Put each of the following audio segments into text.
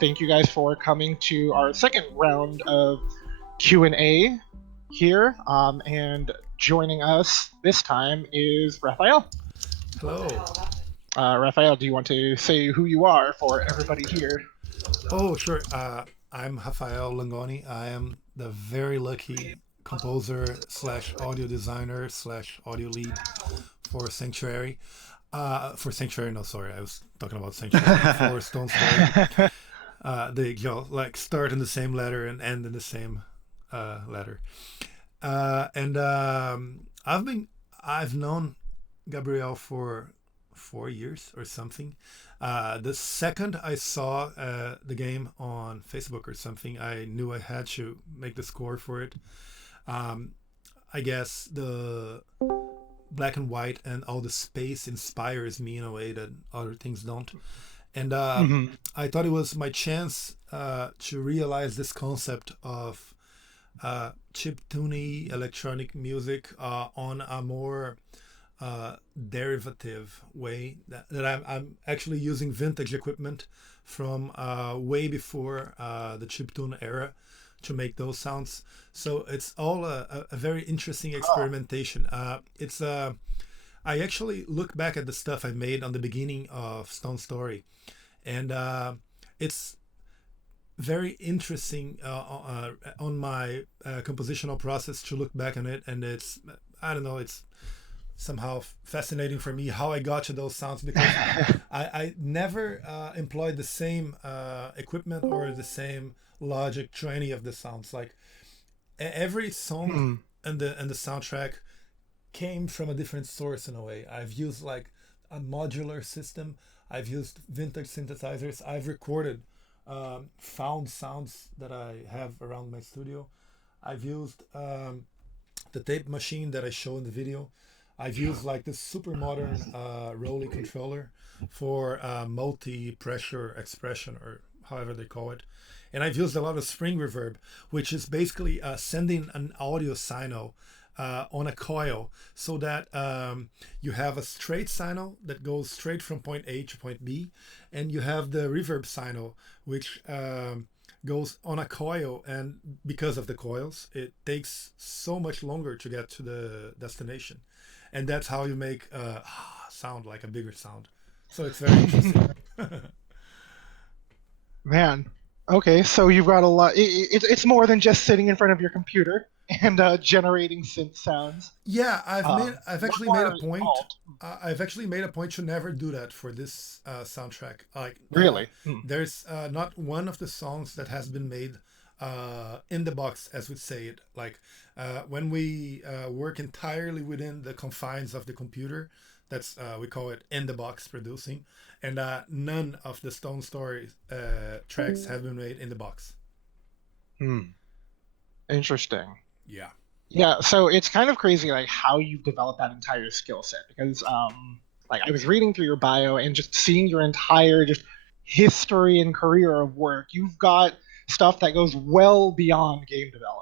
thank you guys for coming to our second round of Q&A here. And joining us this time is Rafael. Hello. Rafael, do you want to say who you are for everybody here? Oh, sure. I'm Rafael Langoni. I am the very lucky composer slash audio designer slash audio lead for Sanctuary. For Sanctuary, no, sorry, I was talking about Sanctuary for Stone Story. They like start in the same letter and end in the same letter. And I've known Gabriel for 4 years or something. The second I saw the game on Facebook or something, I knew I had to make the score for it. Um, I guess the black and white and all the space inspires me in a way that other things don't. And Mhm. I thought it was my chance to realize this concept of chiptune electronic music on a more derivative way that I'm actually using vintage equipment from way before the chiptune era to make those sounds. So it's all a very interesting Oh, experimentation. I actually look back at the stuff I made on the beginning of Stone Story, and it's very interesting on my compositional process to look back on it, and it's I don't know, it's somehow fascinating for me how I got to those sounds because I never employed the same equipment or the same logic to any of the sounds. Like every song Hmm. and the soundtrack came from a different source in a way. I've used like a modular system. I've used vintage synthesizers. I've recorded found sounds that I have around my studio. I've used the tape machine that I show in the video. I've used like this super modern Roly controller for multi-pressure expression or however they call it. And I've used a lot of spring reverb, which is basically sending an audio sino on a coil so that you have a straight sino that goes straight from point A to point B, and you have the reverb sino, which goes on a coil, and because of the coils it takes so much longer to get to the destination, and that's how you make sound like a bigger sound. So it's very interesting. Man. Okay, so you've got a lot. It's more than just sitting in front of your computer and generating synth sounds. Yeah, A lot more involved. I've actually made a point to never do that for this soundtrack. Like Really? Hmm. there's not one of the songs that has been made in the box, as we say it. Like when we work entirely within the confines of the computer, that's we call it in the box producing, and none of the Stone Story tracks have been made in the box. Hmm. Interesting. Yeah. Yeah, so it's kind of crazy like how you've developed that entire skill set because like I was reading through your bio and just seeing your entire just history and career of work. You've got stuff that goes well beyond game development.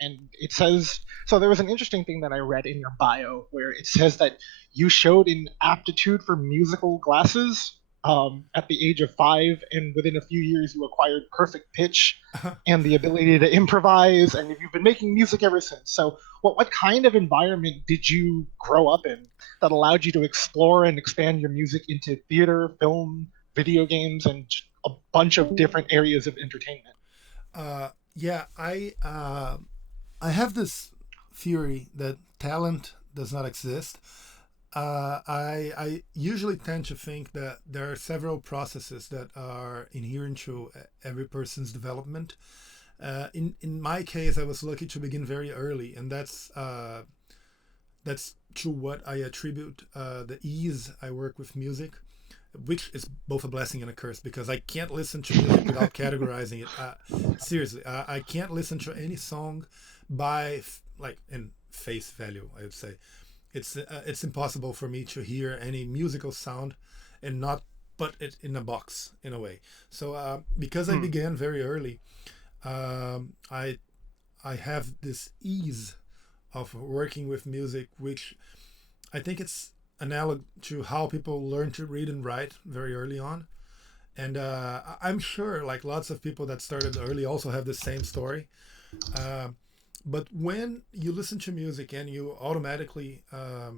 And it says so there was an interesting thing that I read in your bio where it says that you showed an aptitude for musical glasses at the age of 5, and within a few years you acquired perfect pitch and the ability to improvise, and you've been making music ever since. So, what kind of environment did you grow up in that allowed you to explore and expand your music into theater, film, video games, and a bunch of different areas of entertainment? Yeah, I have this theory that talent does not exist. I usually tend to think that there are several processes that are inherent to every person's development. In my case, I was lucky to begin very early, and that's to what I attribute the ease I work with music, which is both a blessing and a curse because I can't listen to music without categorizing it. Seriously, I can't listen to any song by like in face value. I would say it's impossible for me to hear any musical sound and not put it in a box in a way. So because I Hmm. began very early, I have this ease of working with music, which I think it's analog to how people learn to read and write very early on. And I'm sure like lots of people that started early also have the same story. Uh, but when you listen to music and you automatically, I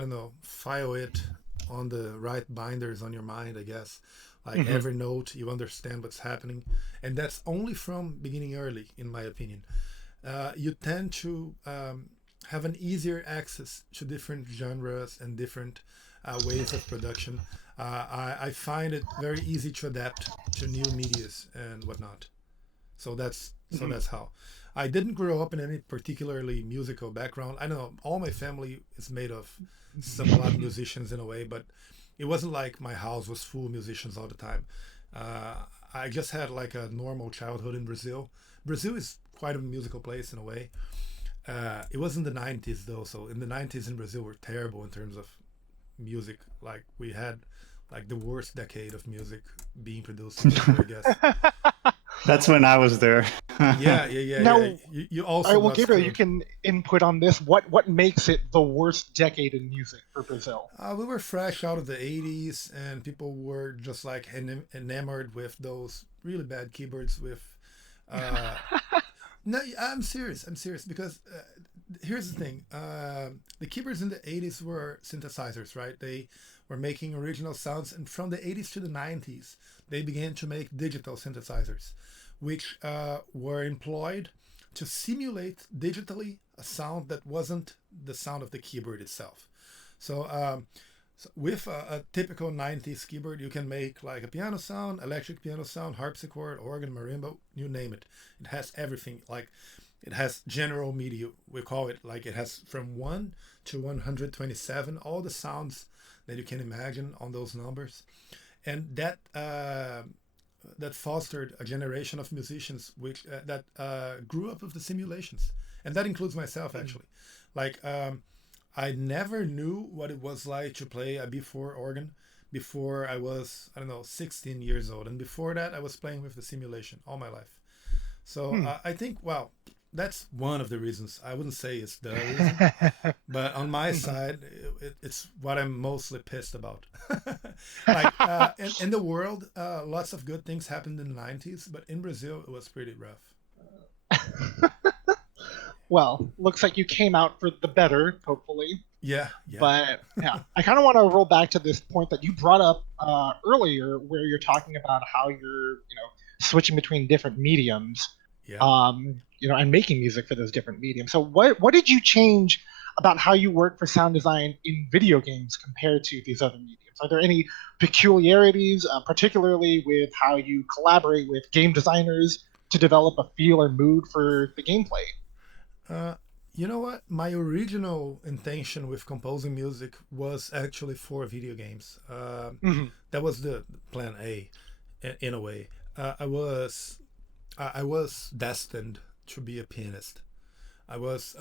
don't know, file it on the right binders on your mind, I guess. Like Hmm. every note, you understand what's happening. And that's only from beginning early, in my opinion. You tend to have an easier access to different genres and different ways of production. I find it very easy to adapt to new medias and whatnot. So Hmm. that's how. I didn't grow up in any particularly musical background. I don't know. All my family is made of somewhat musicians in a way, but it wasn't like my house was full of musicians all the time. Uh, I just had like a normal childhood in Brazil. Brazil is quite a musical place in a way. It was in the 90s though, so in the 90s in Brazil were terrible in terms of music. Like we had like the worst decade of music being produced in Brazil, I guess. That's when I was there. Yeah. Now, You all right, also well, got Gabriel, you screwed. can input on this. What makes it the worst decade in music for Brazil? We were fresh out of the 80s, and people were just like enamored with those really bad keyboards with. Uh, no, I'm serious. I'm serious because here's the thing: the keyboards in the '80s were synthesizers, right? They were making original sounds, and from the '80s to the '90s, they began to make digital synthesizers, which were employed to simulate digitally a sound that wasn't the sound of the keyboard itself. So, so with a typical 90s keyboard, you can make like a piano sound, electric piano sound, harpsichord, organ, marimba, you name it. It has everything. Like it has general media. We call it like it has from 1 to 127, all the sounds that you can imagine on those numbers. And that fostered a generation of musicians which that grew up with the simulations, and that includes myself actually. Like I never knew what it was like to play a B4 organ before I was, I don't know, 16 years old, and before that I was playing with the simulation all my life. So Hmm. I think, well, that's one of the reasons. I wouldn't say it's the reason, but on my side, it's what I'm mostly pissed about. Like in the world, lots of good things happened in the 90s, but in Brazil, it was pretty rough. Well, looks like you came out for the better, hopefully. Yeah, yeah, But yeah, I kind of want to roll back to this point that you brought up earlier, where you're talking about how you're switching between different mediums, yeah. and making music for those different mediums. So what did you change about how you work for sound design in video games compared to these other mediums? Are there any peculiarities, particularly with how you collaborate with game designers to develop a feel or mood for the gameplay? Uh, you know what? My original intention with composing music was actually for video games. Hmm. That was the plan A, in a way. I was destined to be a pianist. I was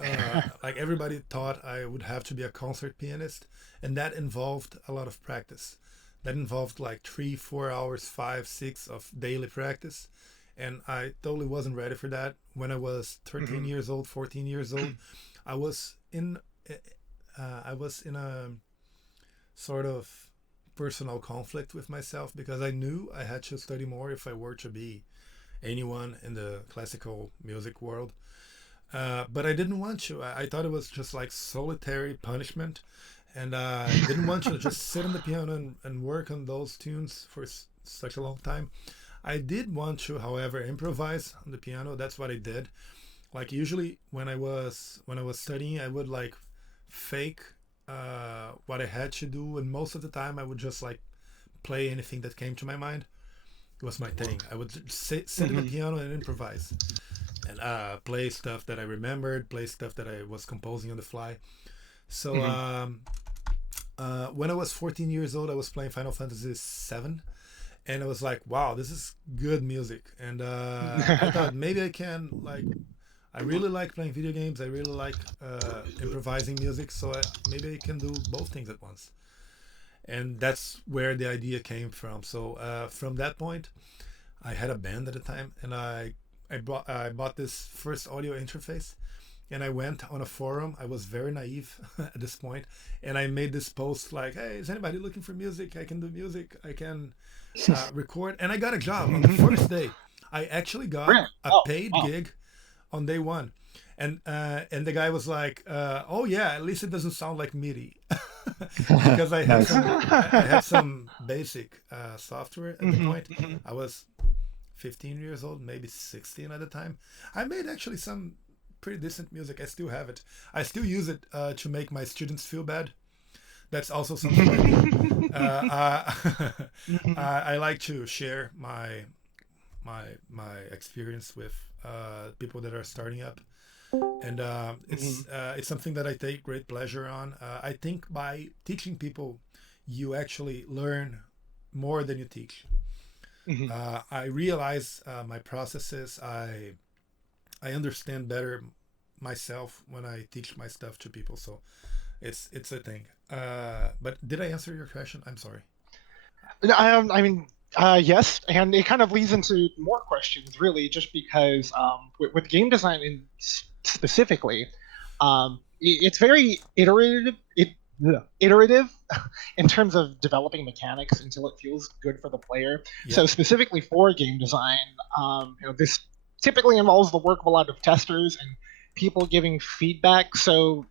like everybody thought I would have to be a concert pianist, and that involved a lot of practice. That involved like 3, 4 hours, 5, 6 of daily practice, and I totally wasn't ready for that. When I was 13 Hmm. years old, 14 years old, I was in I was in a sort of personal conflict with myself because I knew I had to study more if I were to be anyone in the classical music world. But I didn't want to. I thought it was just like solitary punishment, and I didn't want to just sit on the piano and work on those tunes for such a long time. I did want to, however, improvise on the piano. That's what I did. Like usually when I was studying, I would like fake what I had to do, and most of the time I would just like play anything that came to my mind. It was my thing. I would sit in the Hmm. piano and improvise and play stuff that I remembered, play stuff that I was composing on the fly. So Hmm. when I was 14 years old, I was playing Final Fantasy VII, and I was like, "Wow, this is good music." And I thought maybe I can like. I really like playing video games. I really like improvising music, so maybe I can do both things at once. And that's where the idea came from. So from that point, I had a band at the time, and I bought this first audio interface, and I went on a forum. I was very naive at this point, and I made this post like, "Hey, is anybody looking for music? I can do music. I can record." And I got a job on the first day. I actually got Really? a Oh, paid wow. gig on day one, and the guy was like, "Oh yeah, at least it doesn't sound like MIDI," because Nice. I had some basic software at the Mhm, point. mhm. I was 15 years old, maybe 16 at the time. I made actually some pretty decent music. I still have it. I still use it to make my students feel bad. That's also something I do. Mhm, I like to share my experience with people that are starting up, and mhm, it's something that I take great pleasure on. I think by teaching people, you actually learn more than you teach. mhm. I realize my processes. I understand better myself when I teach my stuff to people. So it's a thing. But did I answer your question? I'm sorry. I mean, yes, and it kind of leads into more questions, really, just because with game design specifically, it's very iterative in terms of developing mechanics until it feels good for the player. Yeah. So specifically for game design, this typically involves the work of a lot of testers and people giving feedback. So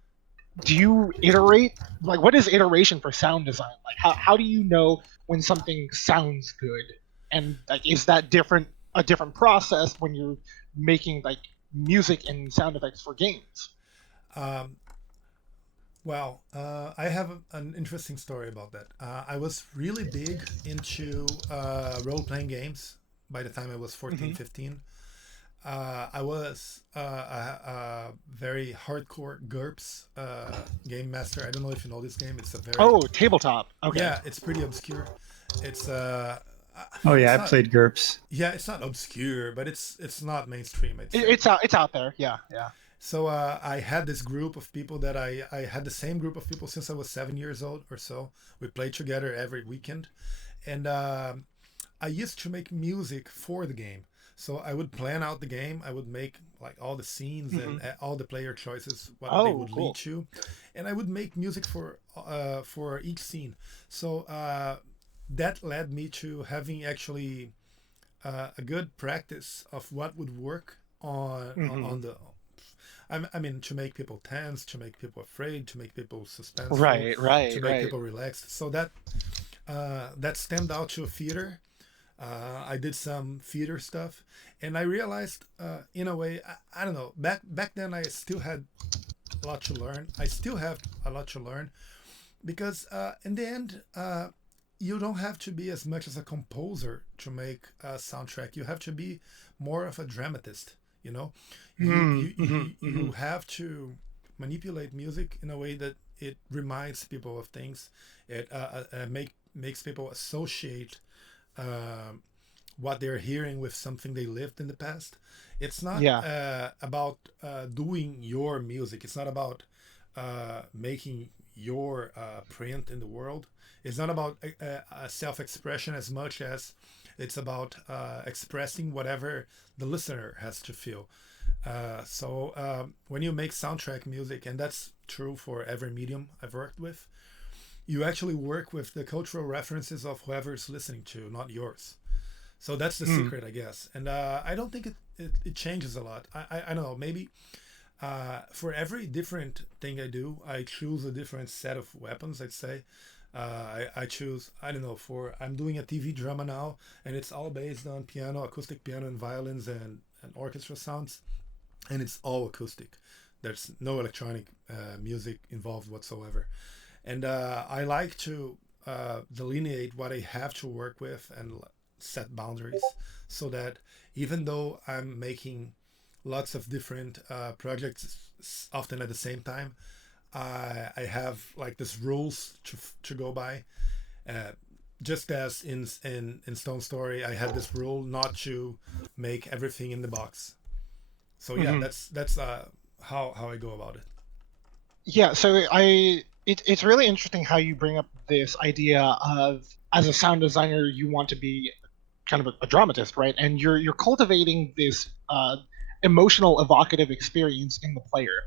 do you iterate? Like, what is iteration for sound design? Like, how do you know when something sounds good? And like, is that different a different process when you're making like music and sound effects for games? Um, well, I have an interesting story about that. I was really big into role playing games by the time I was 14, Hmm. 15. I was a very hardcore GURPS game master. I don't know if you know this game. It's a very, Oh, tabletop. Okay, yeah, it's pretty obscure. It's Oh yeah, it's I not, played GURPS. yeah, it's not obscure, but it's not mainstream, I'd it, say. it's out there. Yeah, yeah. So I had this group of people that I had the same group of people since I was 7 years old or so. We played together every weekend, and I used to make music for the game. So I would plan out the game. I would make like all the scenes and Hmm. all the player choices, what they Oh, would lead cool. to, and I would make music for each scene. So that led me to having actually a good practice of what would work Hmm. on the. I mean, to make people tense, to make people afraid, to make people suspenseful, Right, to right, make right. people relaxed. So that stemmed out to theater. I did some theater stuff, and I realized, in a way, I don't know. Back then, I still had a lot to learn. I still have a lot to learn because, in the end, you don't have to be as much as a composer to make a soundtrack. You have to be more of a dramatist. You know, Mm-hmm, you have to manipulate music in a way that it reminds people of things. It makes people associate um, what they're hearing with something they lived in the past. It's not yeah. about doing your music. It's not about making your print in the world. It's not about self-expression as much as it's about expressing whatever the listener has to feel. So when you make soundtrack music, and that's true for every medium I've worked with, you actually work with the cultural references of whoever's listening to, not yours. So that's the Mm. secret, I guess. And I don't think it changes a lot. I don't know. Maybe for every different thing I do, I choose a different set of weapons, I'd say. I choose, I don't know, for I'm doing a TV drama now, and it's all based on piano, acoustic piano, and violins and orchestra sounds, and it's all acoustic. There's no electronic music involved whatsoever. And I like to delineate what I have to work with and set boundaries so that even though I'm making lots of different projects often at the same time, I have like this rules to go by. Uh, just as in Stone Story, I had this rule not to make everything in the box. So yeah, Hmm. that's how I go about it. Yeah, so it's really interesting how you bring up this idea of as a sound designer you want to be kind of a dramatist, right? And you're cultivating this emotional evocative experience in the player.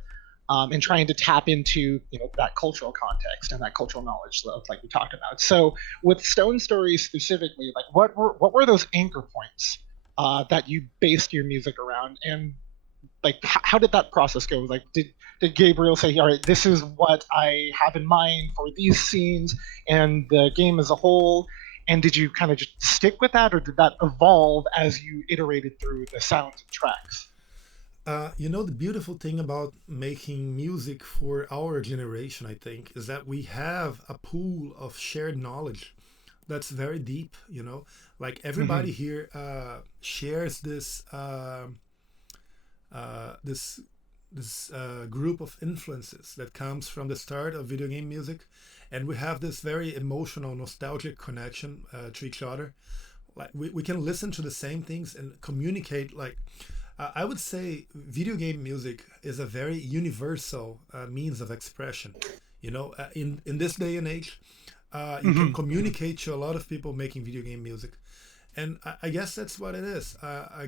and trying to tap into that cultural context and that cultural knowledge like we talked about. So with Stone Stories specifically, like what were those anchor points that you based your music around, and like how did that process go? Like did Gabriel say, all right, this is what I have in mind for these scenes and the game as a whole? And did you kind of just stick with that, or did that evolve as you iterated through the sounds and tracks? The beautiful thing about making music for our generation, I think, is that we have a pool of shared knowledge that's very deep. Like everybody Hmm. here shares this group of influences that comes from the start of video game music, and we have this very emotional, nostalgic connection to each other. Like we can listen to the same things and communicate. Like I would say, video game music is a very universal means of expression. In this day and age, you can Hmm. Hmm. communicate to a lot of people making video game music, and I guess that's what it is.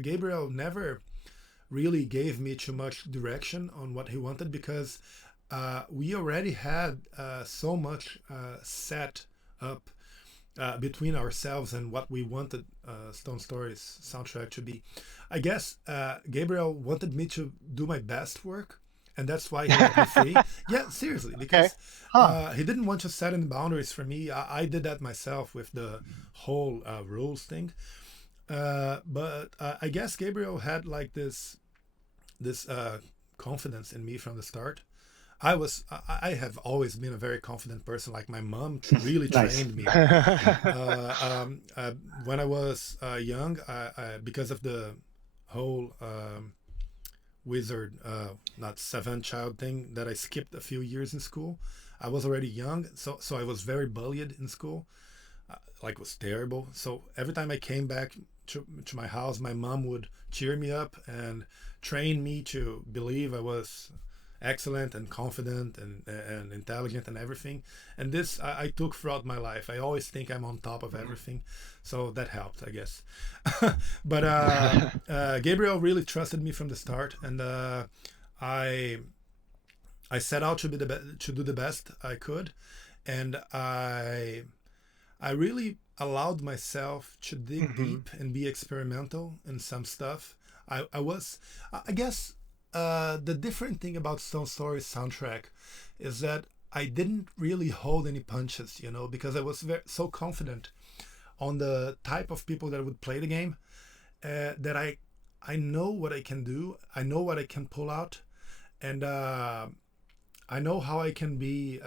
Gabriel never really gave me too much direction on what he wanted, because we already had so much set up between ourselves and what we wanted Stone Stories soundtrack to be. I guess Gabriel wanted me to do my best work, and that's why he let me free. Yeah, seriously, Okay. because Huh. he didn't want to set any boundaries for me. I did that myself with the whole rules thing. But I guess Gabriel had like this confidence in me from the start. I have always been a very confident person. Like my mom really Nice. trained me uh, um, uh, when I was young, because of the whole wizard, not seven child thing that I skipped a few years in school. I was already young, so I was very bullied in school. Like it was terrible. So every time I came back to my house, my mom would cheer me up and train me to believe I was excellent and confident and intelligent and everything. And this I took throughout my life. I always think I'm on top of everything, so that helped, I guess. But Gabriel really trusted me from the start, and I I set out to to do the best I could, and I really allowed myself to dig Hmm. deep and be experimental in some stuff. I was, I guess, the different thing about Stone Story's soundtrack is that I didn't really hold any punches, because I was so confident on the type of people that would play the game, that I know what I can do, I know what I can pull out, and I know how I can be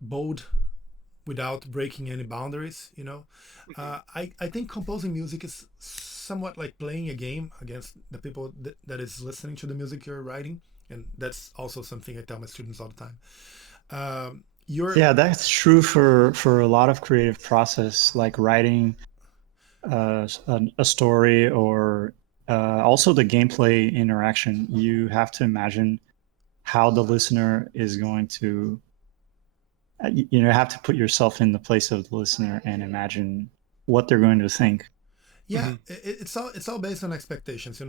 bold without breaking any boundaries. I think composing music is somewhat like playing a game against the people that is listening to the music you're writing, and that's also something I tell my students all the time. You're Yeah, that's true for a lot of creative process, like writing a story or also the gameplay interaction. You have to imagine how the listener is going to, have to put yourself in the place of the listener and imagine what they're going to think. Yeah, it's all based on expectations.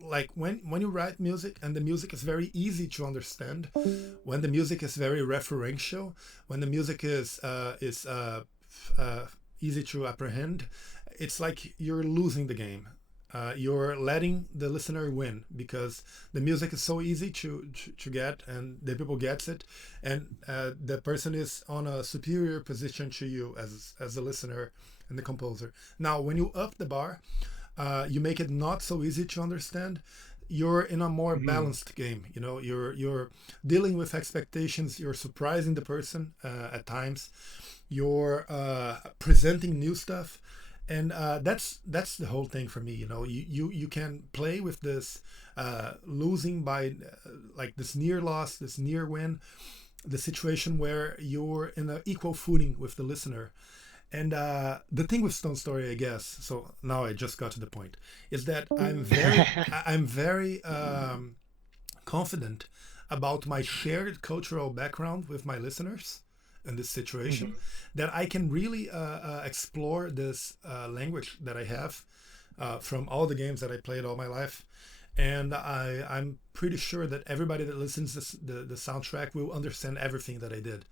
Like when you write music and the music is very easy to understand, when the music is very referential, when the music is easy to apprehend, it's like you're losing the game. You're letting the listener win because the music is so easy to get, and the people gets it, and the person is on a superior position to you as a listener and the composer. Now, when you up the bar, you make it not so easy to understand. You're in a more Hmm. balanced game. You're dealing with expectations. You're surprising the person at times. You're presenting new stuff, and that's the whole thing for me. You can play with this losing by like this near loss, this near win, the situation where you're in an equal footing with the listener. And the thing with Stone Story, I guess, so now I just got to the point, is that I'm very confident about my shared cultural background with my listeners in this situation, Hmm. that I can really explore this language that I have from all the games that I played all my life, and I'm pretty sure that everybody that listens to the soundtrack will understand everything that I did,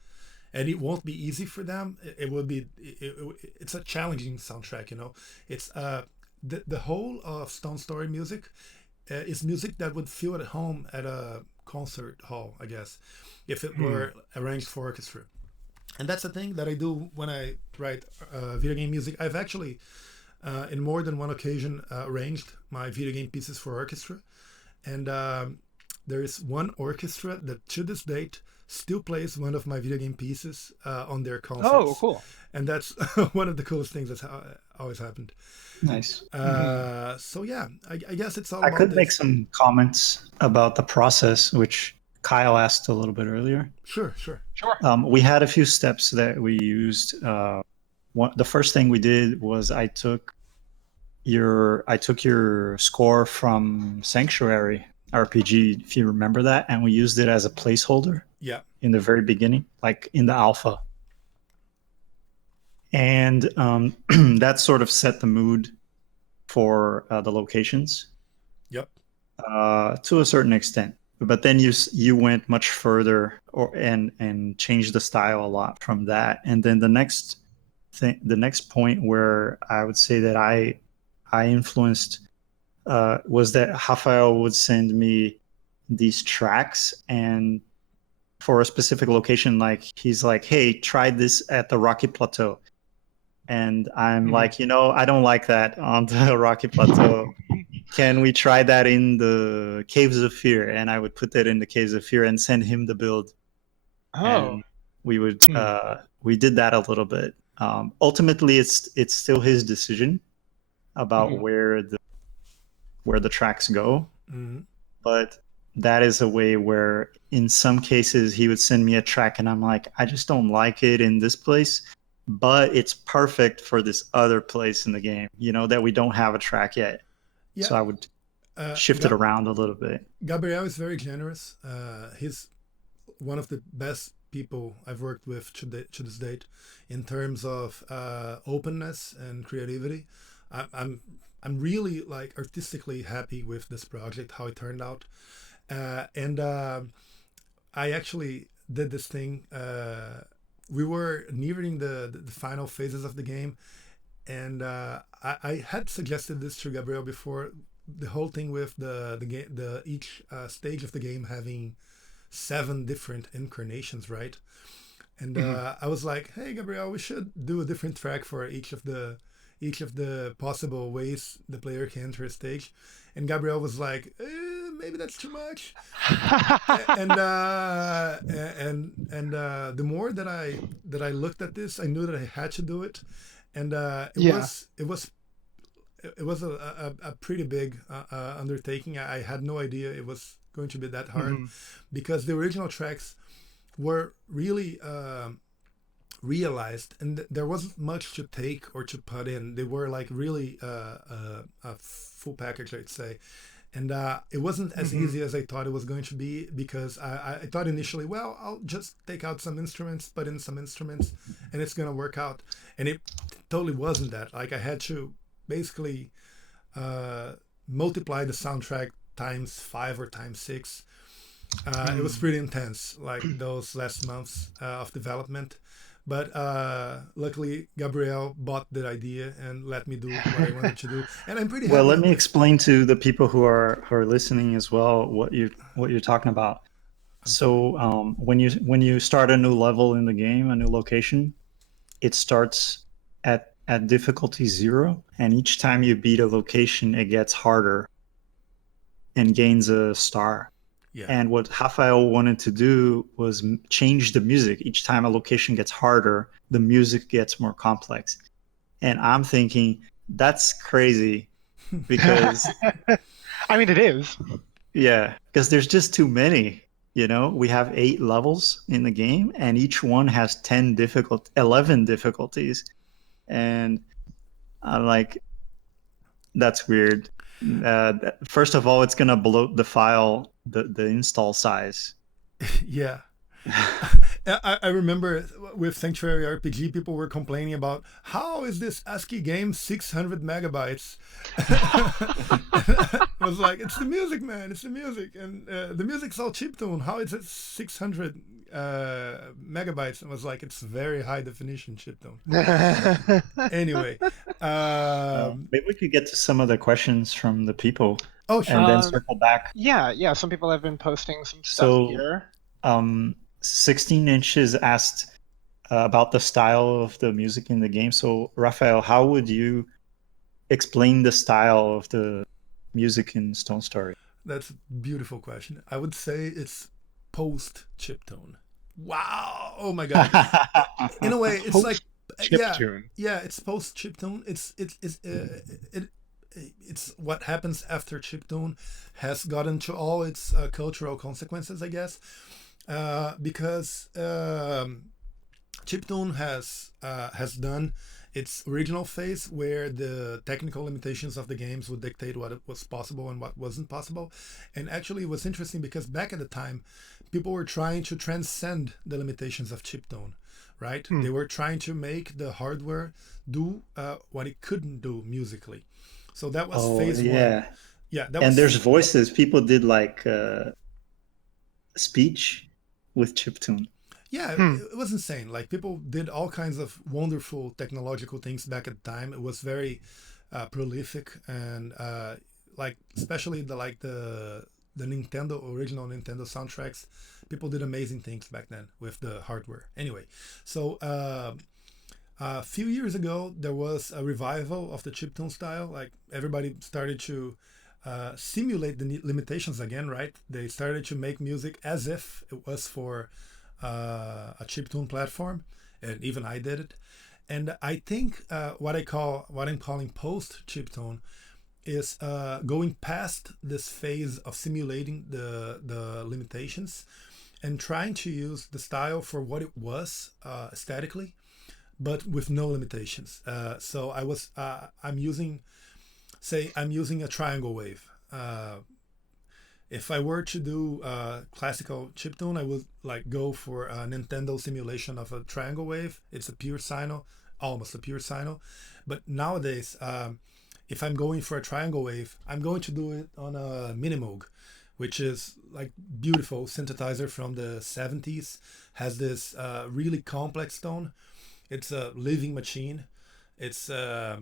and it won't be easy for them. It will be it's a challenging soundtrack, you know. It's the whole of Stone Story music is music that would feel at home at a concert hall, I guess, if it Hmm. were arranged for orchestra. And that's the thing that I do when I write video game music. I've actually, in more than one occasion, arranged my video game pieces for orchestra. And there is one orchestra that to this date still plays one of my video game pieces on their Oh, concerts. cool. And that's one of the coolest things that's always happened. Nice. Hmm. So yeah, I guess it's all I about could make this. some comments about the process, which Kyle asked a little bit earlier. Sure, sure. Sure. We had a few steps that we used. The first thing we did was I took your score from Sanctuary RPG, if you remember that, and we used it as a placeholder Yeah. in the very beginning, like in the alpha. And that sort of set the mood for the locations Yep. to a certain extent. But then you went much further and changed the style a lot from that. And then the next point where I would say that I influenced was that Rafael would send me these tracks, and for a specific location, like he's like, "Hey, try this at the Rocky Plateau," and I'm Hmm. like, I don't like that on the Rocky Plateau. Can we try that in the Caves of Fear? And I would put that in the Caves of Fear and send him the build, Oh. and we would Hmm. we did that a little bit. Ultimately, it's still his decision about Hmm. where the tracks go, Hmm. but that is a way where in some cases he would send me a track and I'm like, I just don't like it in this place, but it's perfect for this other place in the game, that we don't have a track yet. Yeah. So I would Uh, shift it Ga- around a little bit. Gabriel is very generous. He's one of the best people I've worked with to this date in terms of openness and creativity. I, I'm I'm really like artistically happy with this project, how it turned out, and I actually did this thing. We were nearing the final phases of the game, and I had suggested this to Gabriel before. The whole thing with the game, the each stage of the game having 7 different incarnations, right? And Hmm. I was like, "Hey, Gabriel, we should do a different track for each of the possible ways the player can enter a stage." And Gabriel was like, "Maybe that's too much." And the more that I looked at this, I knew that I had to do it, and Yeah. it was a pretty big undertaking. I had no idea it was going to be that hard Hmm. because the original tracks were really realized, and there wasn't much to take or to put in. They were like really a full package, I'd say. And it wasn't as Hmm. easy as I thought it was going to be because I thought initially, well, I'll just take out some instruments, put in some instruments, and it's going to work out. And it totally wasn't that. Like I had to basically uh, multiply the soundtrack times 5 or times 6. It was Hmm. pretty intense, like those last months of development. But luckily, Gabriel bought the idea and let me do what I wanted to do, and I'm pretty Well, happy let me with. explain to the people who are listening as well what you're talking about. I'm sorry. So when you start a new level in the game, a new location, it starts at difficulty 0, and each time you beat a location, it gets harder and gains a star. Yeah. And what Rafael wanted to do was change the music. Each time a location gets harder, the music gets more complex. And I'm thinking that's crazy because I mean, it is. yeah, because there's just too many. We have 8 levels in the game, and each one has 11 difficulties. And I'm like, that's weird. First of all, it's gonna bloat the install size. Yeah. I remember with Sanctuary RPG, people were complaining about how is this ASCII game 600 megabytes? I was like, it's the music, man, it's the music, and the music's all chiptune. How is it 600 megabytes? I was like, it's very high definition chiptune. Anyway, Maybe we could get to some of the questions from the people oh and sure. then um, circle back. yeah. Some people have been posting some stuff So, here. 16 inches asked about the style of the music in the game. So, Rafael, how would you explain the style of the music in Stone Story? That's a beautiful question. I would say it's post chiptune. Wow! Oh my god! In a way, it's like Post chip yeah, tune. yeah. It's post chiptune. It's what happens after chiptune has gotten to all its cultural consequences, I guess, because chiptune has done its original phase where the technical limitations of the games would dictate what was possible and what wasn't possible. And actually, it was interesting because back at the time, people were trying to transcend the limitations of chiptune, right? Hmm. They were trying to make the hardware do what it couldn't do musically. So that was Oh, phase one. yeah. Yeah, that And was there's voices. People did like speech with chiptune. yeah, Hmm. it was insane. Like people did all kinds of wonderful technological things back at the time. It was very prolific and like especially the Nintendo original Nintendo soundtracks. People did amazing things back then with the hardware. Anyway, so a few years ago there was a revival of the chiptune style. Like everybody started to simulate the limitations again, right? They started to make music as if it was for a chiptune platform, and even I did it. And I think what I'm calling post chiptune is going past this phase of simulating the limitations and trying to use the style for what it was aesthetically, but with no limitations. So I'm using a triangle wave. If I were to do classical chiptune, I would like go for a Nintendo simulation of a triangle wave. It's a pure sino, almost a pure sino. But nowadays, if I'm going for a triangle wave, I'm going to do it on a Minimoog, which is like beautiful synthesizer from the 70s. Has this really complex tone. It's a living machine. It's uh,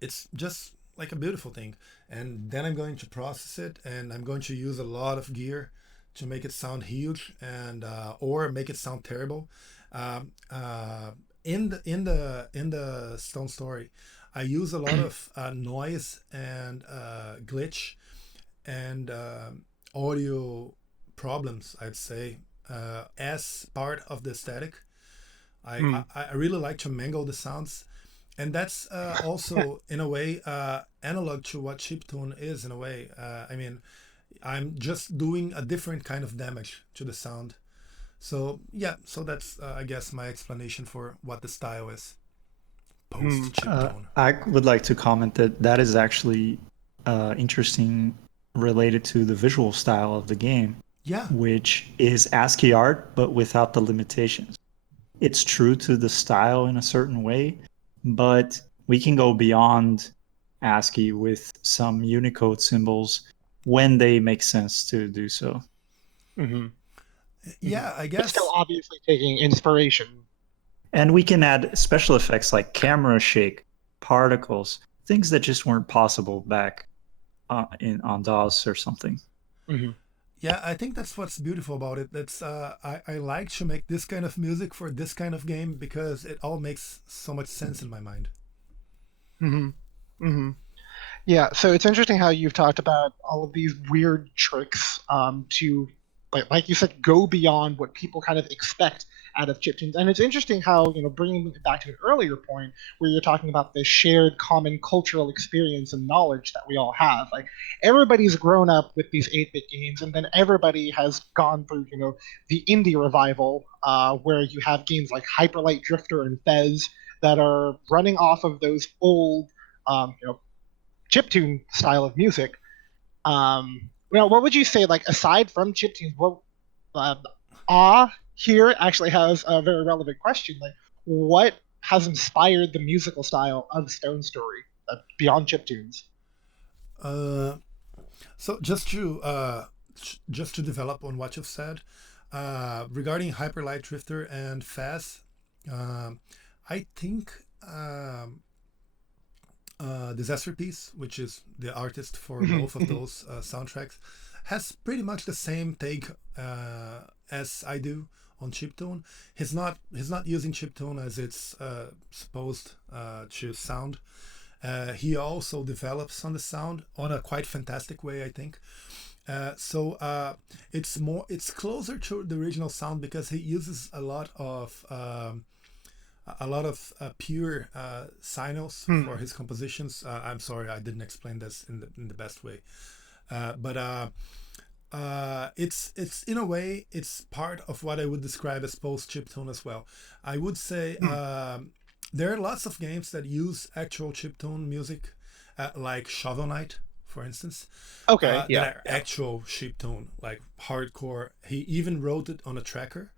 it's just like a beautiful thing. And then I'm going to process it, and I'm going to use a lot of gear to make it sound huge and or make it sound terrible. Um, uh, in the Stone Story, I use a lot of noise and glitch and audio problems. I'd say as part of the aesthetic. Hmm. I really like to mangle the sounds, and that's also in a way analog to what chiptune is in a way. I mean, I'm just doing a different kind of damage to the sound. So yeah, so that's I guess my explanation for what the style is Hmm. post chiptune. I would like to comment that that is actually interesting related to the visual style of the game, Yeah, which is ASCII art, but without the limitations. It's true to the style in a certain way, but we can go beyond ASCII with some Unicode symbols when they make sense to do so. Hmm. Hmm. yeah, I But still, guess. obviously taking inspiration. And we can add special effects like camera shake, particles, things that just weren't possible back in on DOS or something. Hmm. Yeah, I think that's what's beautiful about it. That's I like to make this kind of music for this kind of game because it all makes so much sense in my mind. Hmm. Hmm. Yeah, so it's interesting how you've talked about all of these weird tricks to, like you said, go beyond what people kind of expect out of chiptunes. And it's interesting how, bringing it back to an earlier point where you're talking about the shared common cultural experience and knowledge that we all have. Like everybody's grown up with these 8-bit games, and then everybody has gone through, the indie revival where you have games like Hyperlight Drifter and Fez that are running off of those old chiptune style of music. What would you say, like aside from chiptunes, what here actually has a very relevant question. Like, what has inspired the musical style of Stone Story beyond chiptunes? Uh, so just to develop on what you've said regarding Hyperlight Drifter and Faz, um, I think Disaster Piece, which is the artist for both of those soundtracks, has pretty much the same take as I do on chiptune. He's not using chiptune as it's supposed to sound. He also develops on the sound on a quite fantastic way, I think. It's closer to the original sound because he uses a lot of pure signals for his compositions. I'm sorry, I didn't explain this in the best way, but it's in a way it's part of what I would describe as post chiptune as well. I would say there are lots of games that use actual chiptune music, like Shovel Knight, for instance, Okay, that yeah, are yeah. actual chiptune, like hardcore. He even wrote it on a tracker.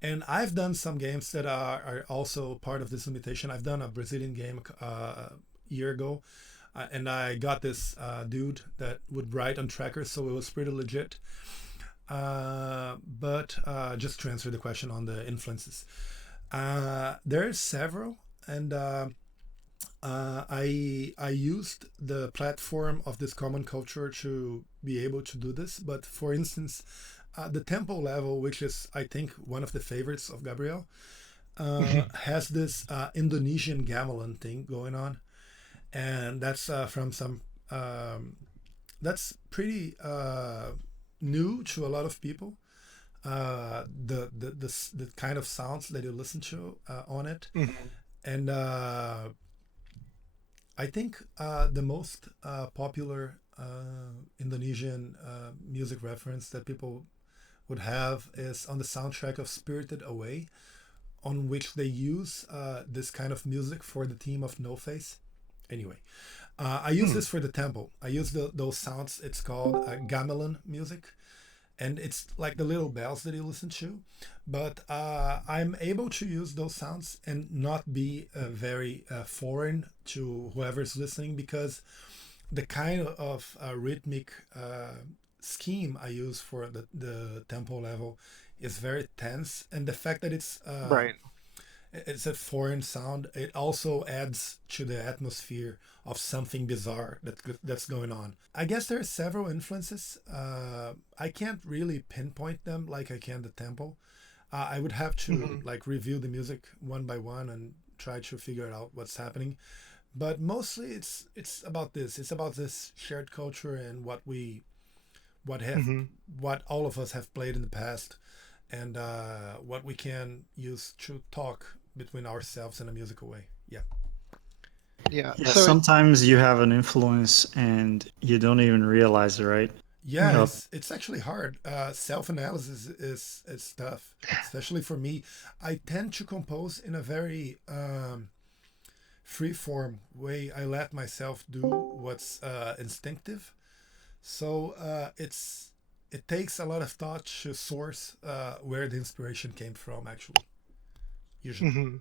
And I've done some games that are also part of this limitation. I've done a Brazilian game a year ago, and I got this dude that would write on trackers, so it was pretty legit. But just to answer the question on the influences, there are several, and I used the platform of this common culture to be able to do this. But for instance, the tempo level, which is I think one of the favorites of Gabriel, has this Indonesian gamelan thing going on, and that's from some that's pretty new to a lot of people. The kind of sounds that you listen to on it, and I think the most popular Indonesian music reference that people would have is on the soundtrack of Spirited Away, on which they use this kind of music for the theme of No Face. Anyway, I use this for the tempo. I use those sounds. It's called gamelan music, and it's like the little bells that you listen to. But I'm able to use those sounds and not be very foreign to whoever's listening because the kind of rhythmic scheme I use for the tempo level is very tense, and the fact that Right. it's a foreign sound, it also adds to the atmosphere of something bizarre that's going on. I guess there are several influences. I can't really pinpoint them like I can the tempo. I would have to Hmm. like review the music one by one and try to figure out what's happening. But mostly it's about this. It's about this shared culture and what have Hmm. what all of us have played in the past, and what we can use to talk between ourselves in a musical way. Yeah. Yeah. Yeah, So sometimes you have an influence and you don't even realize it, right? Yeah, mhm. Uh, it's actually hard. Self-analysis is tough, especially for me. I tend to compose in a very free form way. I let myself do what's instinctive. So it takes a lot of thought to source where the inspiration came from. Actually, usually. Hmm.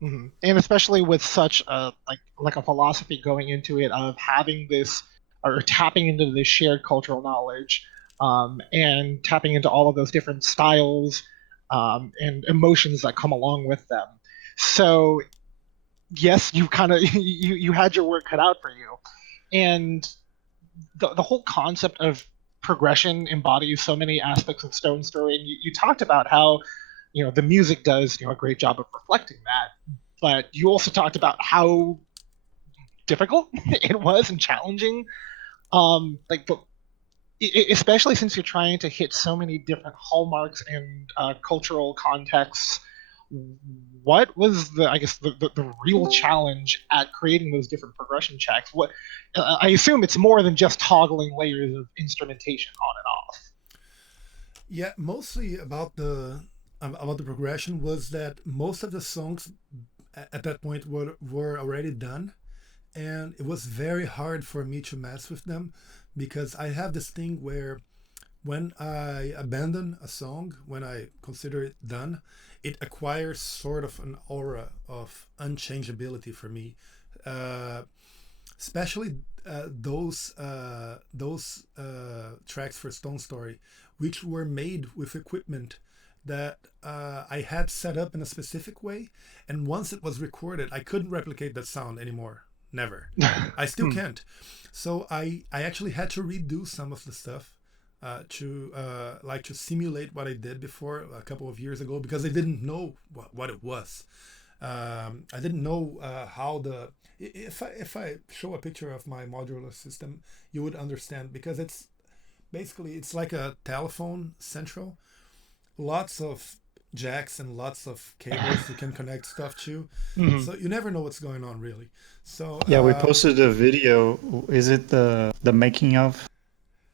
Hmm. And especially with such a like a philosophy going into it of having this or tapping into this shared cultural knowledge, and tapping into all of those different styles, and emotions that come along with them. So yes, you kind of you had your work cut out for you, and the whole concept of progression embodies so many aspects of Stone Story. And you talked about how the music does a great job of reflecting that, but you also talked about how difficult it was and challenging. Like the especially since you're trying to hit so many different hallmarks and cultural contexts. What was I guess the real challenge at creating those different progression checks? What I assume it's more than just toggling layers of instrumentation on and off. Yeah, mostly about the progression was that most of the songs at that point were already done, and it was very hard for me to mess with them because I have this thing where when I abandon a song, when I consider it done, it acquires sort of an aura of unchangeability for me. Uh, Especially those tracks for Stone Story, which were made with equipment that I had set up in a specific way, and once it was recorded, I couldn't replicate that sound anymore. Never. I still Hmm. can't. So I actually had to redo some of the stuff to like to simulate what I did before a couple of years ago because I didn't know what it was. I didn't know how the if I show a picture of my modular system, you would understand because it's like a telephone central, lots of jacks and lots of cables you can connect stuff to, Mhm. so you never know what's going on really. So Yeah, we posted a video. Is it the making of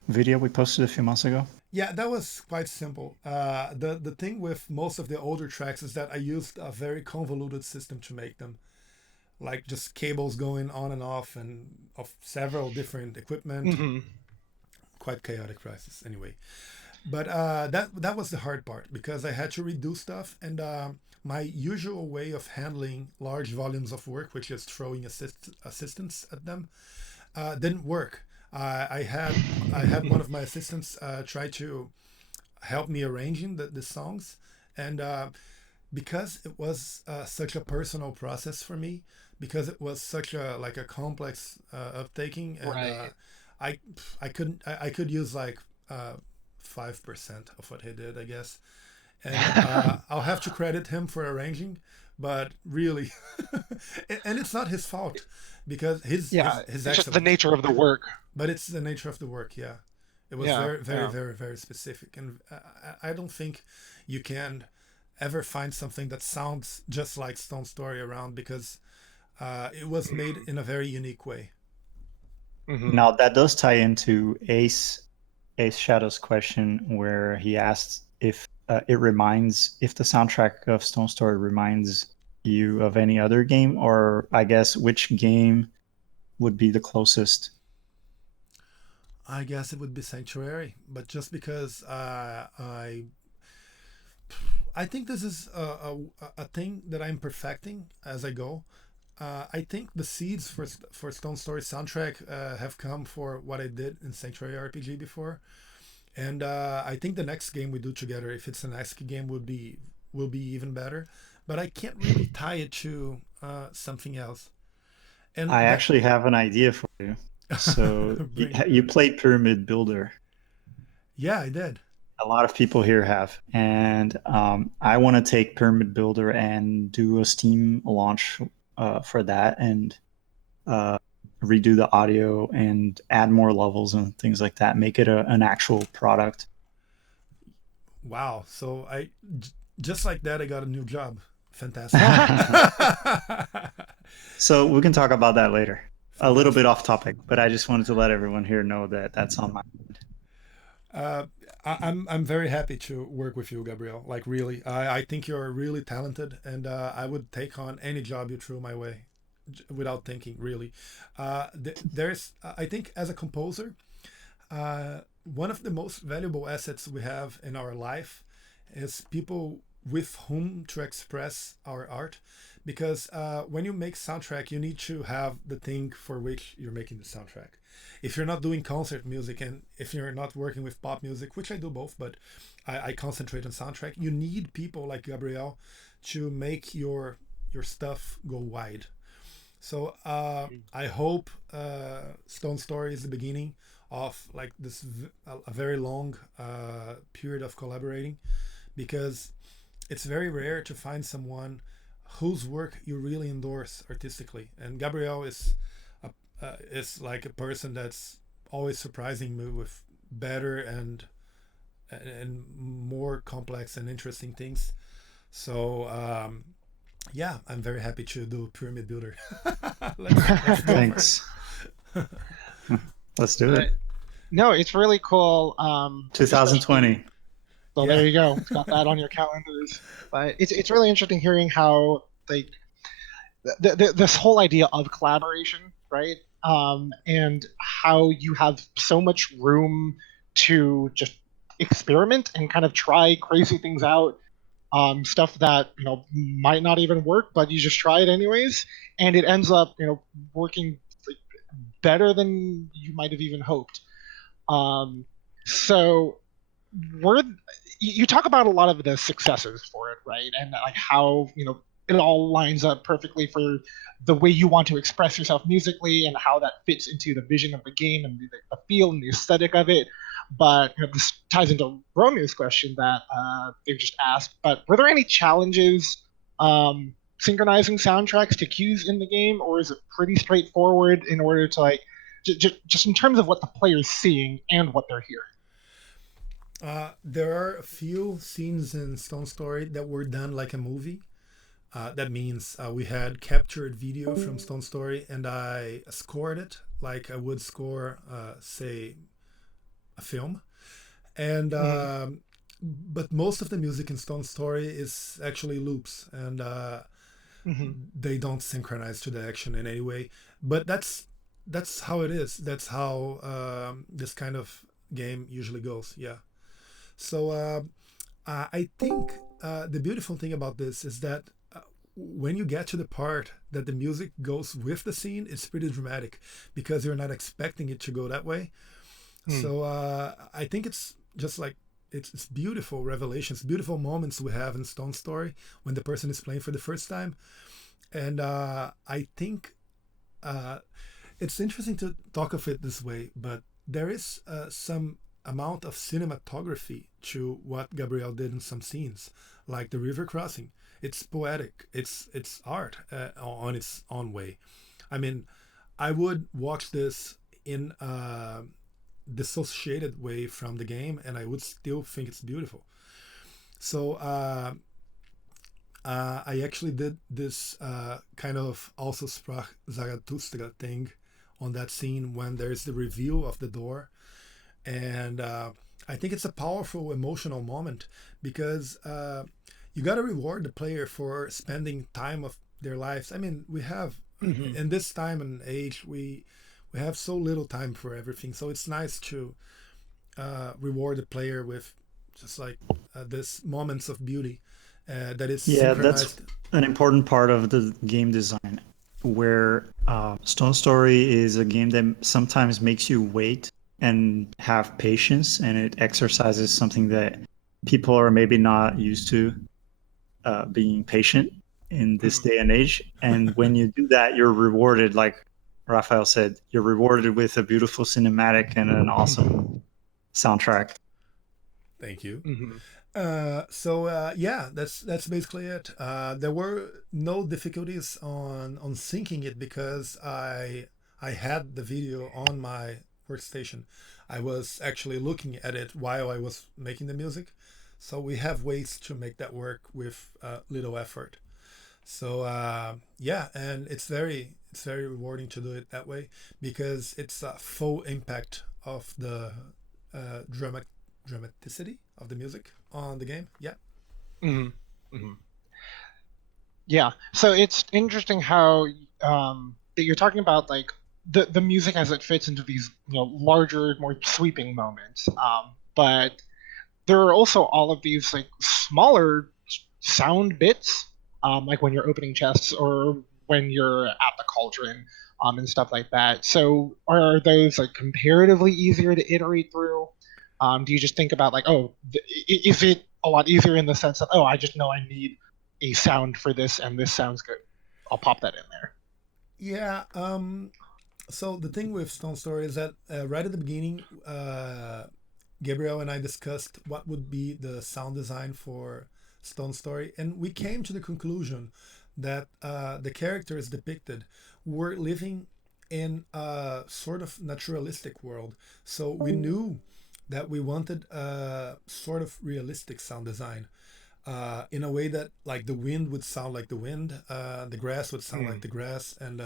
video we posted a few months ago? yeah, that was quite simple. The thing with most of the older tracks is that I used a very convoluted system to make them, like just cables going on and off and of several different equipment. Mhm. Quite chaotic process anyway. But that was the hard part because I had to redo stuff, and my usual way of handling large volumes of work, which is throwing assistance at them, didn't work. I had one of my assistants try to help me arranging the songs, and because it was such a personal process for me, because it was such a like a complex uptaking, and Right. I I could use like 5% of what he did, I guess, and I'll have to credit him for arranging, but really, and it's not his fault because Yeah, his it's just the excellent, nature of the work. but it's the nature of the work. Yeah, it was Yeah, very very yeah. very very specific, and I don't think you can ever find something that sounds just like Stone Story around because it was made in a very unique way. Hmm. Now that does tie into Ace Shadow's question, where he asked if if the soundtrack of Stone Story reminds you of any other game, or I guess which game would be the closest. I guess it would be Sanctuary, but just because I think this is a thing that I'm perfecting as I go. I think the seeds for Stone Story soundtrack have come for what I did in Sanctuary RPG before, and I think the next game we do together, if it's an ASCII game, will be even better. But I can't really tie it to something else, and I that actually have an idea for you. So bring it. you played Pyramid Builder. Yeah, I did. A lot of people here have, and I want to take Pyramid Builder and do a Steam launch for that, and uh, redo the audio and add more levels and things like that. Make it an actual product. Wow. So just like that, I got a new job. Fantastic. So we can talk about that later. A little bit Fantastic. off topic, but I just wanted to let everyone here know that that's on my. Uh, I'm very happy to work with you, Gabriel. Like really, I think you're really talented, and I would take on any job you threw my way, without thinking. Really, there's I think as a composer, one of the most valuable assets we have in our life is people with whom to express our art, because when you make soundtrack you need to have the thing for which you're making the soundtrack. If you're not doing concert music and if you're not working with pop music, which I do both, but I concentrate on soundtrack, you need people like Gabriel to make your stuff go wide. So I hope Stone Story is the beginning of like a very long period of collaborating, because it's very rare to find someone whose work you really endorse artistically. And Gabriel is like a person that's always surprising me with better and more complex and interesting things. So yeah, I'm very happy to do Pyramid Builder. Let's go for Thanks. Let's do it. But no, it's really cool. Especially 2020. so yeah. there you go. Got that on your calendars. But it's really interesting hearing how like this whole idea of collaboration, right? And how you have so much room to just experiment and kind of try crazy things out, stuff that might not even work, but you just try it anyways, and it ends up working like, better than you might have even hoped. Um, so we're you talk about a lot of the successes for it, right? And like how it all lines up perfectly for the way you want to express yourself musically and how that fits into the vision of the game and the feel and the aesthetic of it. But this ties into Romeo's question that they've just asked. But were there any challenges synchronizing soundtracks to cues in the game, or is it pretty straightforward in order to like just in terms of what the player's seeing and what they're hearing? There are a few scenes in Stone Story that were done like a movie. That means we had captured video from Stone Story and I scored it like I would score, say, a film. And Mm-hmm. but most of the music in Stone Story is actually loops, and Mm-hmm. they don't synchronize to the action in any way. But that's how it is. That's how this kind of game usually goes. Yeah. So I think the beautiful thing about this is that when you get to the part that the music goes with the scene, it's pretty dramatic because you're not expecting it to go that way. So I think it's just like it's beautiful revelations, beautiful moments we have in Stone Story when the person is playing for the first time, and I think uh, it's interesting to talk of it this way, but there is some amount of cinematography to what Gabriel did in some scenes, like the river crossing. It's poetic. It's art on its own way. I mean, I would watch this in a dissociated way from the game, and I would still think it's beautiful. So I actually did this kind of also sprach Zarathustra thing on that scene when there's the reveal of the door, and I think it's a powerful emotional moment because you got to reward the player for spending time of their lives. I mean, we have Mm-hmm. in this time and age we have so little time for everything, so it's nice to reward the player with just like this moments of beauty that is Yeah, that's synchronized. an important part of the game design, where Stone Story is a game that sometimes makes you wait and have patience, and it exercises something that people are maybe not used to, being patient in this Mm-hmm. day and age. And when you do that, you're rewarded, like Raphael said, you're rewarded with a beautiful cinematic and an awesome soundtrack. Thank you. Mm-hmm. So yeah, that's basically it. There were no difficulties on syncing it because I had the video on my workstation. I was actually looking at it while I was making the music. So we have ways to make that work with little effort. So yeah, and it's very rewarding to do it that way because it's a full impact of the dramaticity of the music on the game. Yeah. Mm-hmm. Mm-hmm. Yeah. So it's interesting how that you're talking about like the music as it fits into these larger, more sweeping moments. But there are also all of these like smaller sound bits, like when you're opening chests or when you're at the cauldron, and stuff like that. So are those like comparatively easier to iterate through? Do you just think about like, oh, is it a lot easier in the sense that, oh, I just know I need a sound for this and this sounds good. I'll pop that in there. Yeah. So the thing with Stone Story is that right at the beginning, Gabriel and I discussed what would be the sound design for Stone Story, and we came to the conclusion that the characters depicted were living in a sort of naturalistic world. So we knew that we wanted a sort of realistic sound design in a way that like the wind would sound like the wind, the grass would sound like Mm. the grass, and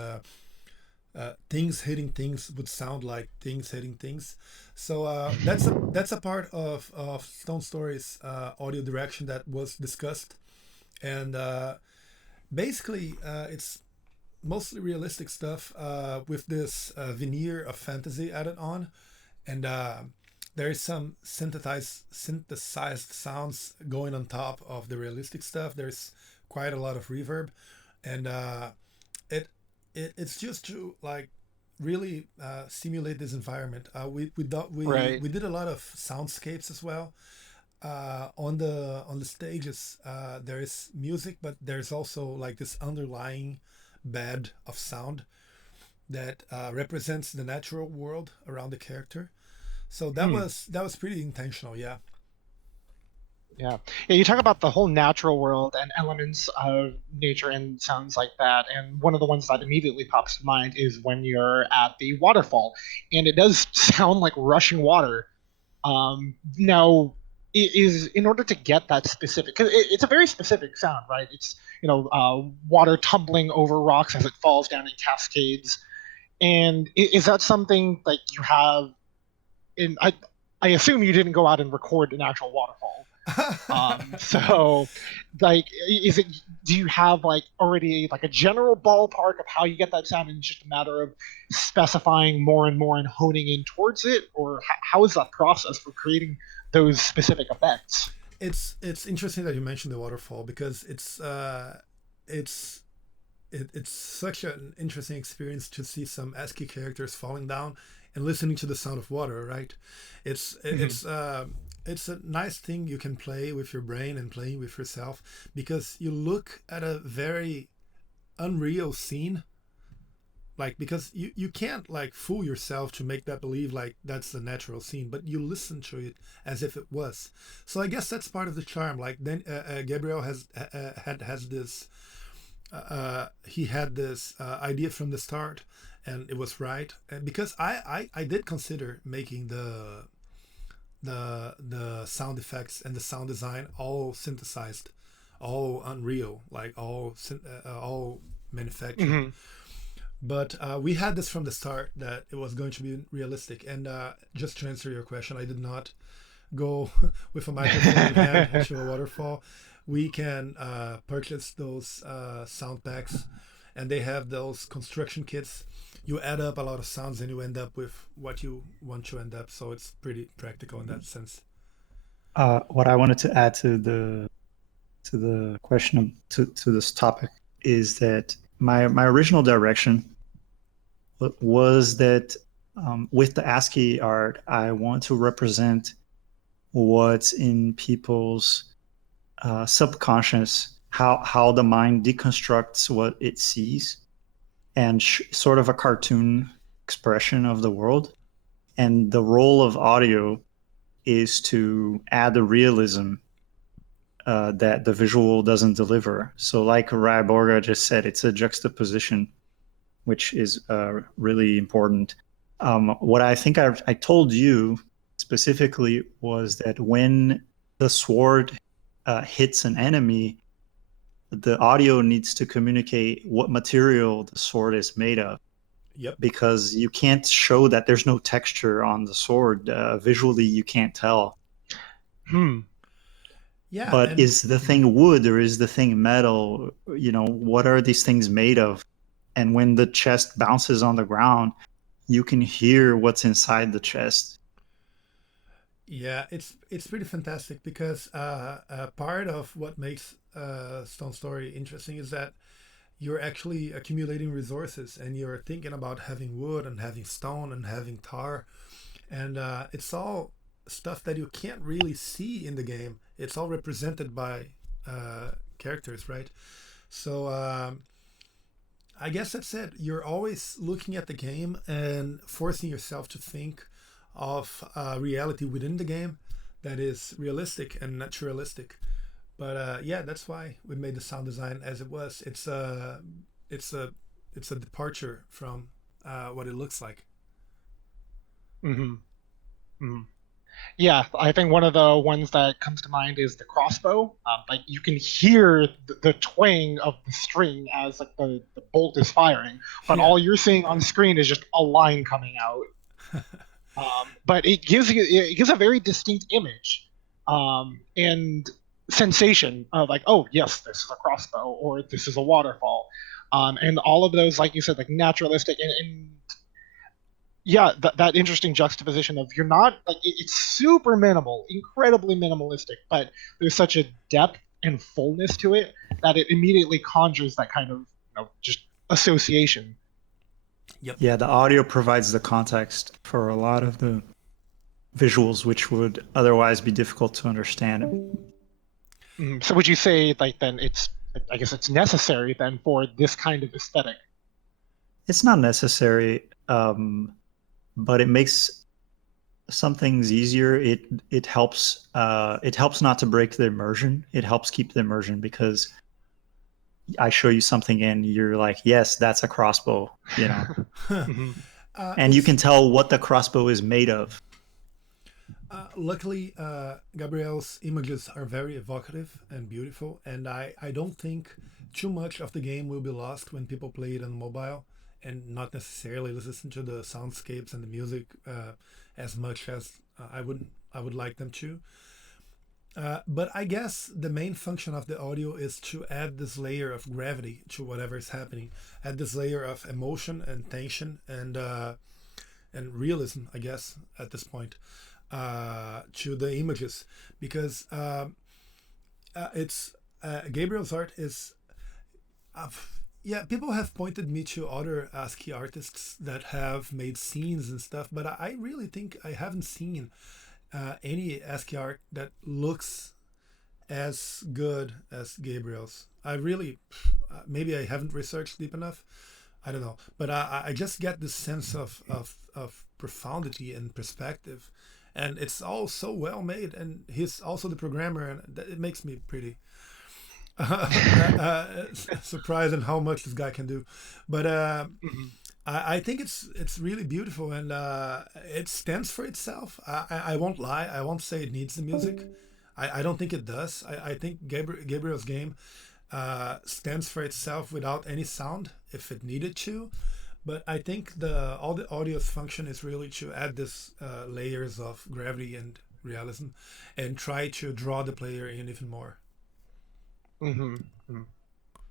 things hitting things would sound like things hitting things. So that's a part of Stone Story's audio direction that was discussed, and basically it's mostly realistic stuff with this veneer of fantasy added on, and there is some synthesized sounds going on top of the realistic stuff. There's quite a lot of reverb, and it, it's just to like really simulate this environment. Right. We did a lot of soundscapes as well. On the stages, there is music, but there's also like this underlying bed of sound that represents the natural world around the character. So Hmm. that was pretty intentional. Yeah. Yeah. Yeah, you talk about the whole natural world and elements of nature and sounds like that. And one of the ones that immediately pops to mind is when you're at the waterfall. And it does sound like rushing water. Now, is in order to get that specific, because it's a very specific sound, right? It's, water tumbling over rocks as it falls down in cascades. And is that something like you have in, I assume you didn't go out and record an actual waterfall. So like, is it, do you have like already like a general ballpark of how you get that sound and it's just a matter of specifying more and more and honing in towards it? Or how is that process for creating those specific effects? It's interesting that you mentioned the waterfall because it's it's such an interesting experience to see some ASCII characters falling down and listening to the sound of water. Right? It's Hmm. it's uh, it's a nice thing you can play with your brain and playing with yourself because you look at a very unreal scene, like because you can't like fool yourself to make that believe like that's the natural scene, but you listen to it as if it was. So I guess that's part of the charm. Like then Gabriel has this he had this idea from the start, and it was right. And because I did consider making the sound effects and the sound design all synthesized, all Unreal, like all manufactured. Hmm. But we had this from the start that it was going to be realistic. And just to answer your question, I did not go with a microphone in hand to a waterfall. We can purchase those sound packs, and they have those construction kits. You add up a lot of sounds, and you end up with what you want to end up. So it's pretty practical in that sense. What I wanted to add to the question to this topic is that my original direction was that with the ASCII art, I want to represent what's in people's subconscious, how the mind deconstructs what it sees, and sort of a cartoon expression of the world. And the role of audio is to add the realism that the visual doesn't deliver. So, like Rai Borga just said, it's a juxtaposition, which is really important. What I think I told you specifically was that when the sword hits an enemy, the audio needs to communicate what material the sword is made of, Yep. because you can't show that there's no texture on the sword. Visually, you can't tell. Hmm. Yeah, But and is the thing wood or is the thing metal? You know, what are these things made of? And when the chest bounces on the ground, you can hear what's inside the chest. yeah, it's pretty fantastic because part of what makes Stone Story interesting is that you're actually accumulating resources and you're thinking about having wood and having stone and having tar, and it's all stuff that you can't really see in the game. It's all represented by characters, right? So I guess that's it. You're always looking at the game and forcing yourself to think of reality within the game that is realistic and naturalistic. But yeah, that's why we made the sound design as it was. It's a it's a departure from what it looks like. Hmm. Hmm. Yeah, I think one of the ones that comes to mind is the crossbow. Like you can hear the twang of the string as like the bolt is firing, but Yeah, all you're seeing on screen is just a line coming out. But it gives a very distinct image, and sensation of like, oh yes, this is a crossbow or this is a waterfall, and all of those, like you said, like naturalistic and yeah, that interesting juxtaposition of you're not like it's super minimal, incredibly minimalistic, but there's such a depth and fullness to it that it immediately conjures that kind of just association. Yep. Yeah, the audio provides the context for a lot of the visuals, which would otherwise be difficult to understand. So would you say like then it's I guess it's necessary then for this kind of aesthetic? It's not necessary, but it makes some things easier. It helps not to break the immersion. It helps keep the immersion because I show you something and you're like, yes, that's a crossbow, Mhm. and you It's can tell what the crossbow is made of. luckily Gabriel's images are very evocative and beautiful, and I don't think too much of the game will be lost when people play it on mobile and not necessarily listen to the soundscapes and the music as much as I would like them to. But I guess the main function of the audio is to add this layer of gravity to whatever is happening, add this layer of emotion and tension and realism, I guess, at this point, to the images, because it's Gabriel's art is. Uh, yeah, people have pointed me to other ASCII artists that have made scenes and stuff, but I really think I haven't seen any ASCII art that looks as good as Gabriel's. I really, maybe I haven't researched deep enough. I don't know, but I just get this sense of profundity and perspective, and it's all so well made. And he's also the programmer, and it makes me pretty surprised in how much this guy can do. But Mhm. I think it's really beautiful, and it stands for itself. I won't lie. I won't say it needs the music. I don't think it does. I think Gabriel's game stands for itself without any sound if it needed to. But I think the all the audio's function is really to add this layers of gravity and realism, and try to draw the player in even more. Mhm. Mhm.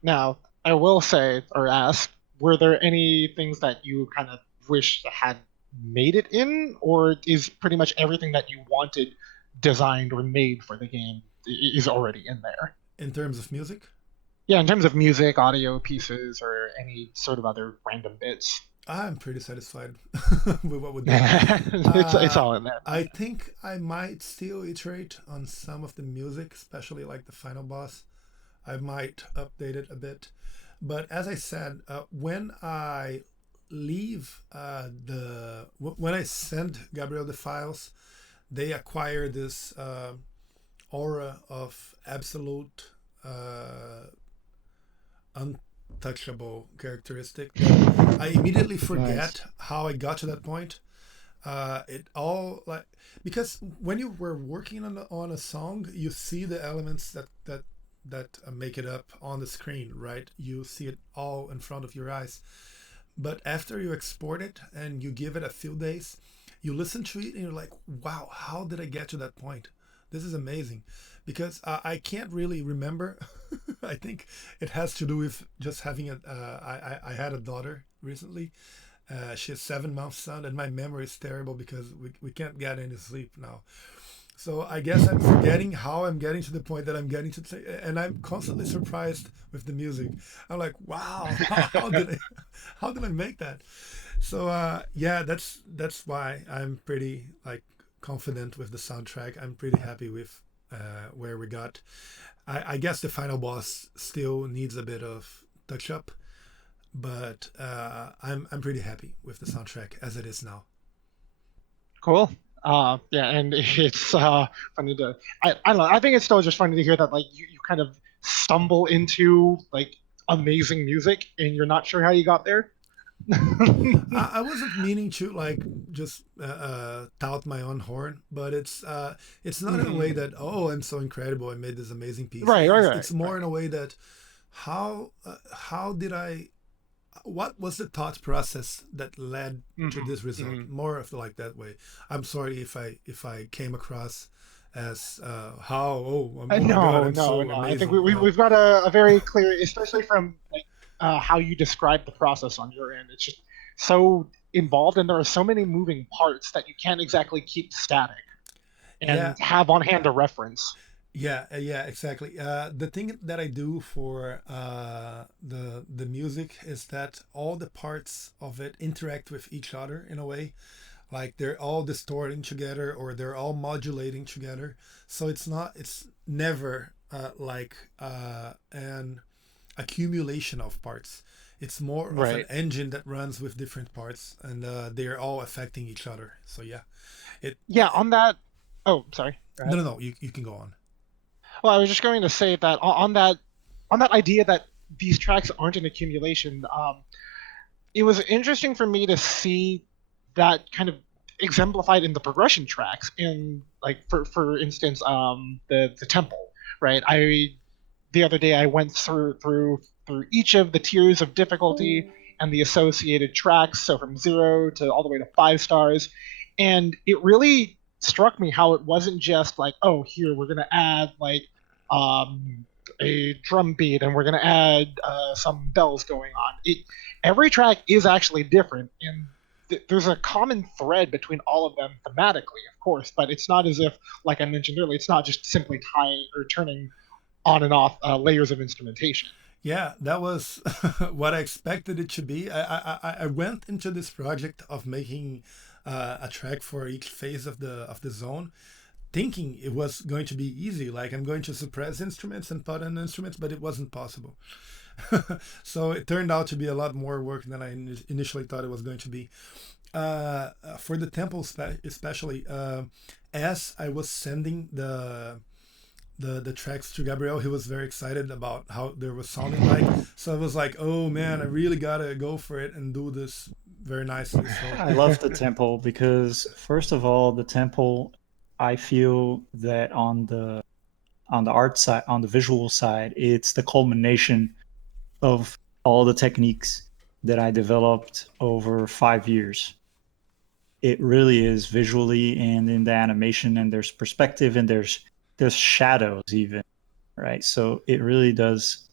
Now, I will say or ask, were there any things that you kind of wish had made it in, or is pretty much everything that you wanted designed or made for the game is already in there? In terms of music, Yeah, in terms of music, audio pieces, or any sort of other random bits. I'm pretty satisfied with what we did. It's Uh, all in there. I think I might still iterate on some of the music, especially like the final boss. I might update it a bit. But as I said, when I leave when I send Gabriel the files, they acquire this aura of absolute uh, untouchable characteristic that I immediately Nice. forget how I got to that point. It all like because when you were working on a song, you see the elements that make it up on the screen, right? You see it all in front of your eyes. But after you export it and you give it a few days, you listen to it and you're like, wow, how did I get to that point? This is amazing. Because I can't really remember. I think it has to do with just having I had a daughter recently. She has 7 months son, and my memory is terrible because we can't get any sleep now. So I guess I'm forgetting how I'm getting to the point that I'm getting to, and I'm constantly surprised with the music. I'm like, wow, how did I make that? So yeah, that's why I'm pretty like confident with the soundtrack. I'm pretty happy with where we got. I guess the final boss still needs a bit of touch up, but I'm pretty happy with the soundtrack as it is now. Cool. Yeah, and it's funny to I don't know. I think it's still just funny to hear that like you kind of stumble into like amazing music and you're not sure how you got there. I wasn't meaning to like just tout my own horn, but it's not in a way Mhm. that oh I'm so incredible I made this amazing piece. Right, right, right, It's more right. in a way that how did I what was the thought process that led to Hmm. this result? Hmm. More of like that way. I'm sorry if I came across as how oh my god No, I'm no, so no. I think amazing. No, we've got a very clear, especially from like how you describe the process on your end. It's just so involved, and there are so many moving parts that you can't exactly keep static Yeah, and have on hand a reference. yeah, yeah, exactly. The thing that I do for the music is that all the parts of it interact with each other in a way, like they're all distorting together or they're all modulating together. So it's never like an accumulation of parts. It's more of an Right. engine that runs with different parts, and they're all affecting each other. So yeah, Yeah, on that. Oh, sorry. Go no, ahead. no, no. You can go on. Well, I was just going to say that on that idea that these tracks aren't an accumulation. It was interesting for me to see that kind of exemplified in the progression tracks. In like for instance, the temple, right? I the other day I went through each of the tiers of difficulty and the associated tracks, so from 0 to all the way to 5 stars, and it really struck me how it wasn't just like, oh, here we're gonna add like um, a drum beat and we're gonna add some bells going on. Every track is actually different, and there's a common thread between all of them thematically, of course, but it's not as if, like I mentioned earlier, it's not just simply tying or turning on and off layers of instrumentation. Yeah, that was what I expected it to be. I went into this project of making a track for each phase of the zone, thinking it was going to be easy. Like I'm going to suppress instruments and put in instruments, but it wasn't possible. So it turned out to be a lot more work than I initially thought it was going to be. For the temple, especially, as I was sending the tracks to Gabriel, he was very excited about how they were sounding like. So I was like, oh man, I really gotta go for it and do this very nicely. So I love the temple because first of all, the temple, I feel that on the art side, on the visual side, it's the culmination of all the techniques that I developed over 5 years. It really is visually and in the animation, and there's perspective and there's shadows even, right? So it really does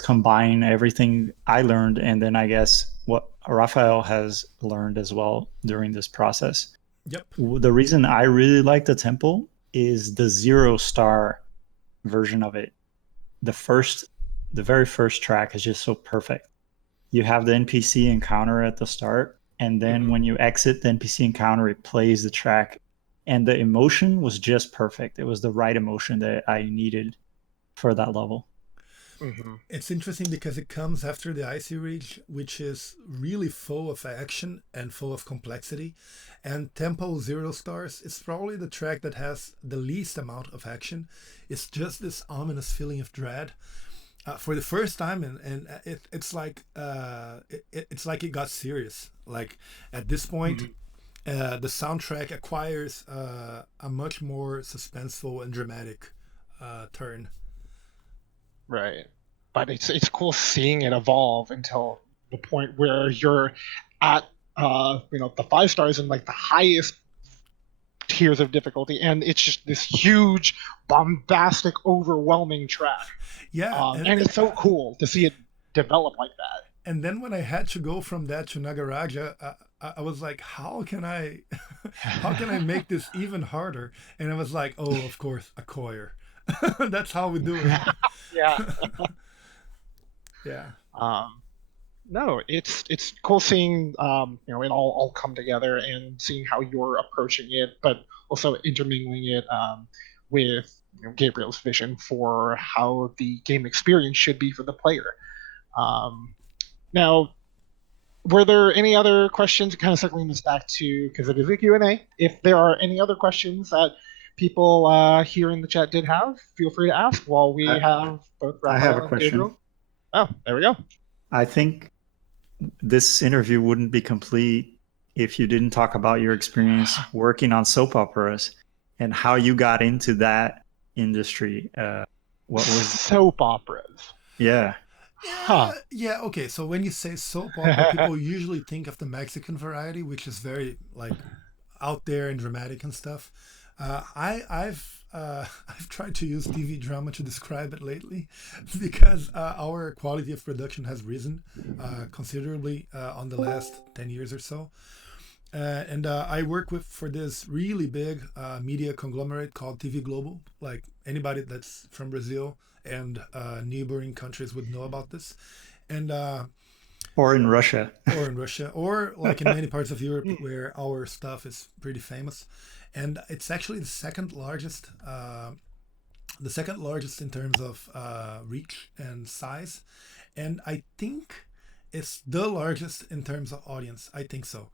combine everything I learned, and then I guess what Rafael has learned as well during this process. yep. The reason I really like the temple is the 0 star version of it. The first, the very first track is just so perfect. You have the NPC encounter at the start, and then Mm-hmm. when you exit the NPC encounter, it plays the track, and the emotion was just perfect. It was the right emotion that I needed for that level. Mm-hmm. It's interesting because it comes after the Icy Ridge, which is really full of action and full of complexity. And Tempo 0 stars is probably the track that has the least amount of action. It's just this ominous feeling of dread. For the first time, and it's like it got serious. Like at this point, Mm-hmm. the soundtrack acquires a much more suspenseful and dramatic turn. Right. But it's cool seeing it evolve until the point where you're at the 5 stars and like the highest tiers of difficulty, and it's just this huge, bombastic, overwhelming track. Yeah, And it's so cool to see it develop like that. and then when I had to go from that to Nagaraja, I was like, how can I, how can I make this even harder? And I was like, oh, of course, a choir. That's how we do it. Yeah. Yeah. Um, no, it's cool seeing it all come together and seeing how you're approaching it, but also intermingling it with Gabriel's vision for how the game experience should be for the player. Um, Now, were there any other questions? Kind of circling this back to, because it is a Q&A. If there are any other questions that people here in the chat did have, feel free to ask while we I, have both I have a Raphael and question. Gabriel. Oh, there we go. I think this interview wouldn't be complete if you didn't talk about your experience working on soap operas and how you got into that industry. What was, Soap operas. yeah. Huh. Yeah, yeah, okay. So when you say soap opera, people usually think of the Mexican variety, which is very like out there and dramatic and stuff. I've tried to use TV drama to describe it lately because our quality of production has risen considerably on the last 10 years or so. And I work with for this really big media conglomerate called TV Global. Like anybody that's from Brazil and neighboring countries would know about this. And Or in Russia. or in Russia, or like in many parts of Europe where our stuff is pretty famous. And it's actually the second largest in terms of reach and size, and I think it's the largest in terms of audience. I think so.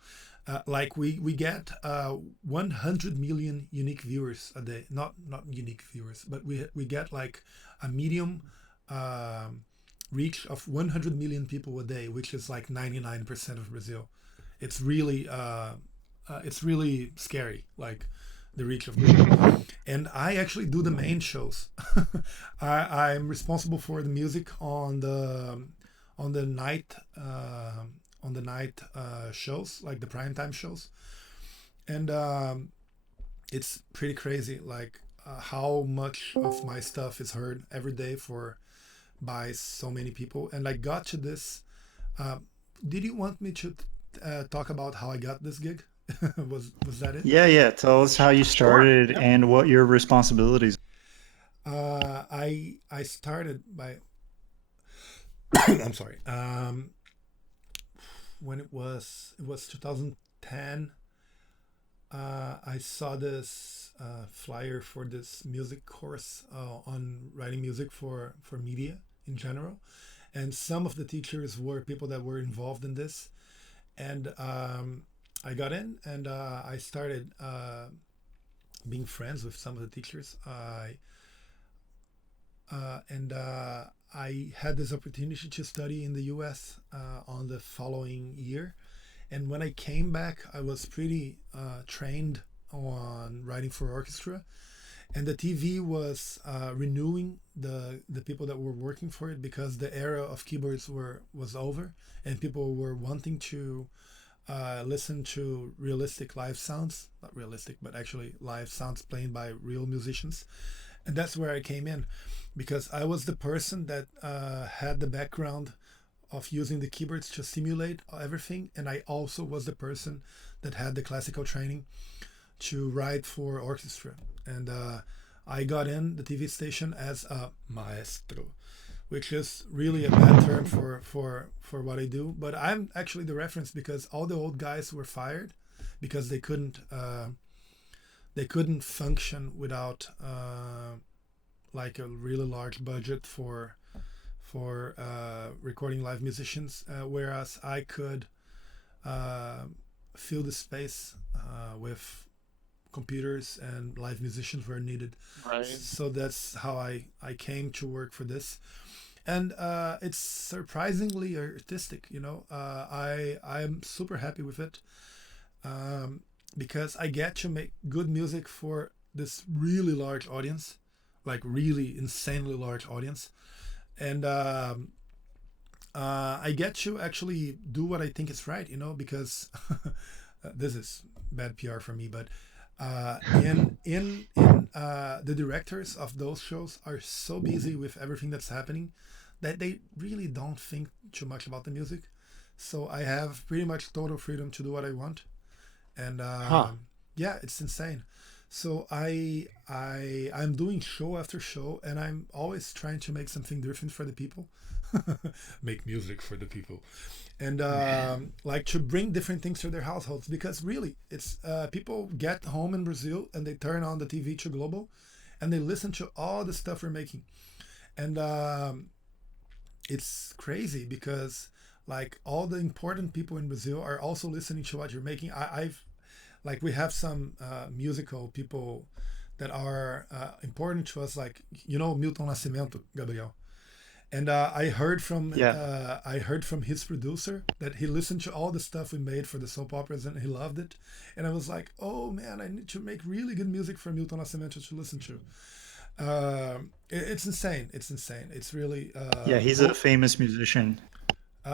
Like we get 100 million unique viewers a day. Not unique viewers, but we get like a medium reach of 100 million people a day, which is like 99% of Brazil. It's really scary, like the reach of Global. And I actually do the main shows. I'm responsible for the music on the night shows, like the primetime shows, and it's pretty crazy, like how much of my stuff is heard every day for by so many people. And I got to this. Uh, did you want me to talk about how I got this gig? Was that it? Yeah, yeah. Tell us how you Sure. started Yep. and what your responsibilities. I started by I'm sorry. When it was 2010. I saw this flyer for this music course on writing music for media in general, and some of the teachers were people that were involved in this, and I got in and I started being friends with some of the teachers. And I had this opportunity to study in the U.S. On the following year. And when I came back, I was pretty trained on writing for orchestra, and the TV was renewing the people that were working for it because the era of keyboards was over, and people were wanting to listen to realistic live sounds, not realistic, but actually live sounds playing by real musicians. And that's where I came in, because I was the person that had the background of using the keyboards to simulate everything, and I also was the person that had the classical training to write for orchestra. And I got in the TV station as a maestro, which is really a bad term for what I do. But I'm actually the reference because all the old guys were fired because they couldn't function without like a really large budget for recording live musicians, whereas I could uh, fill the space with computers and live musicians where needed. Right. So that's how I came to work for this. And it's surprisingly artistic, you know. I'm super happy with it, um, because I get to make good music for this really large audience, like really insanely large audience. And I get to actually do what I think is right, you know, because this is bad PR for me, but the directors of those shows are so busy with everything that's happening that they really don't think too much about the music. So I have pretty much total freedom to do what I want, and Huh. yeah, it's insane. So I'm doing show after show, and I'm always trying to make something different for the people, make music for the people, and like to bring different things to their households. Because really, it's people get home in Brazil and they turn on the TV to Global, and they listen to all the stuff we're making, and it's crazy because like all the important people in Brazil are also listening to what you're making. I've like we have some musical people that are important to us, like you know Milton Nascimento, Gabriel. And Yeah. I heard from his producer that he listened to all the stuff we made for the soap operas and he loved it. And I was like, oh man, I need to make really good music for Milton Nascimento to listen to. It's insane. It's insane. It's really Yeah, he's a famous musician.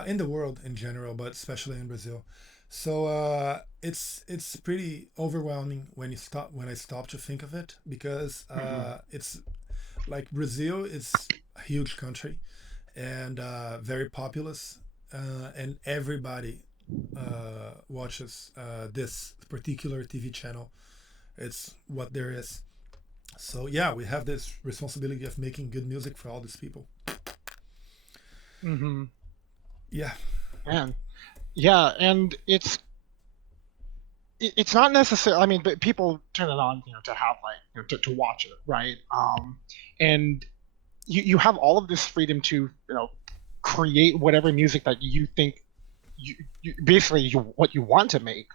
in the world in general, but especially in Brazil. So it's pretty overwhelming when I stop to think of it, because Hmm. it's like Brazil is a huge country and very populous, and everybody watches this particular TV channel. It's what there is. So yeah, we have this responsibility of making good music for all these people. Hmm. Yeah, Man, yeah, and it's not necessary. I mean, but people turn it on, to have like, to watch it, right? And you have all of this freedom to, create whatever music that you think basically what you want to make,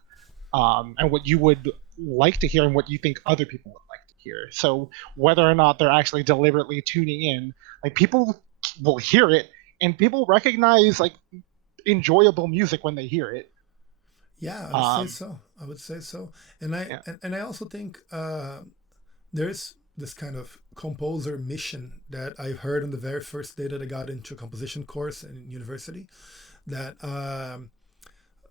and what you would like to hear and what you think other people would like to hear. So whether or not they're actually deliberately tuning in, like, people will hear it, and people recognize like enjoyable music when they hear it. yeah, I would say Um, so. I would say so, and yeah. I also think there's this kind of composer mission that I heard on the very first day that I got into a composition course in university. That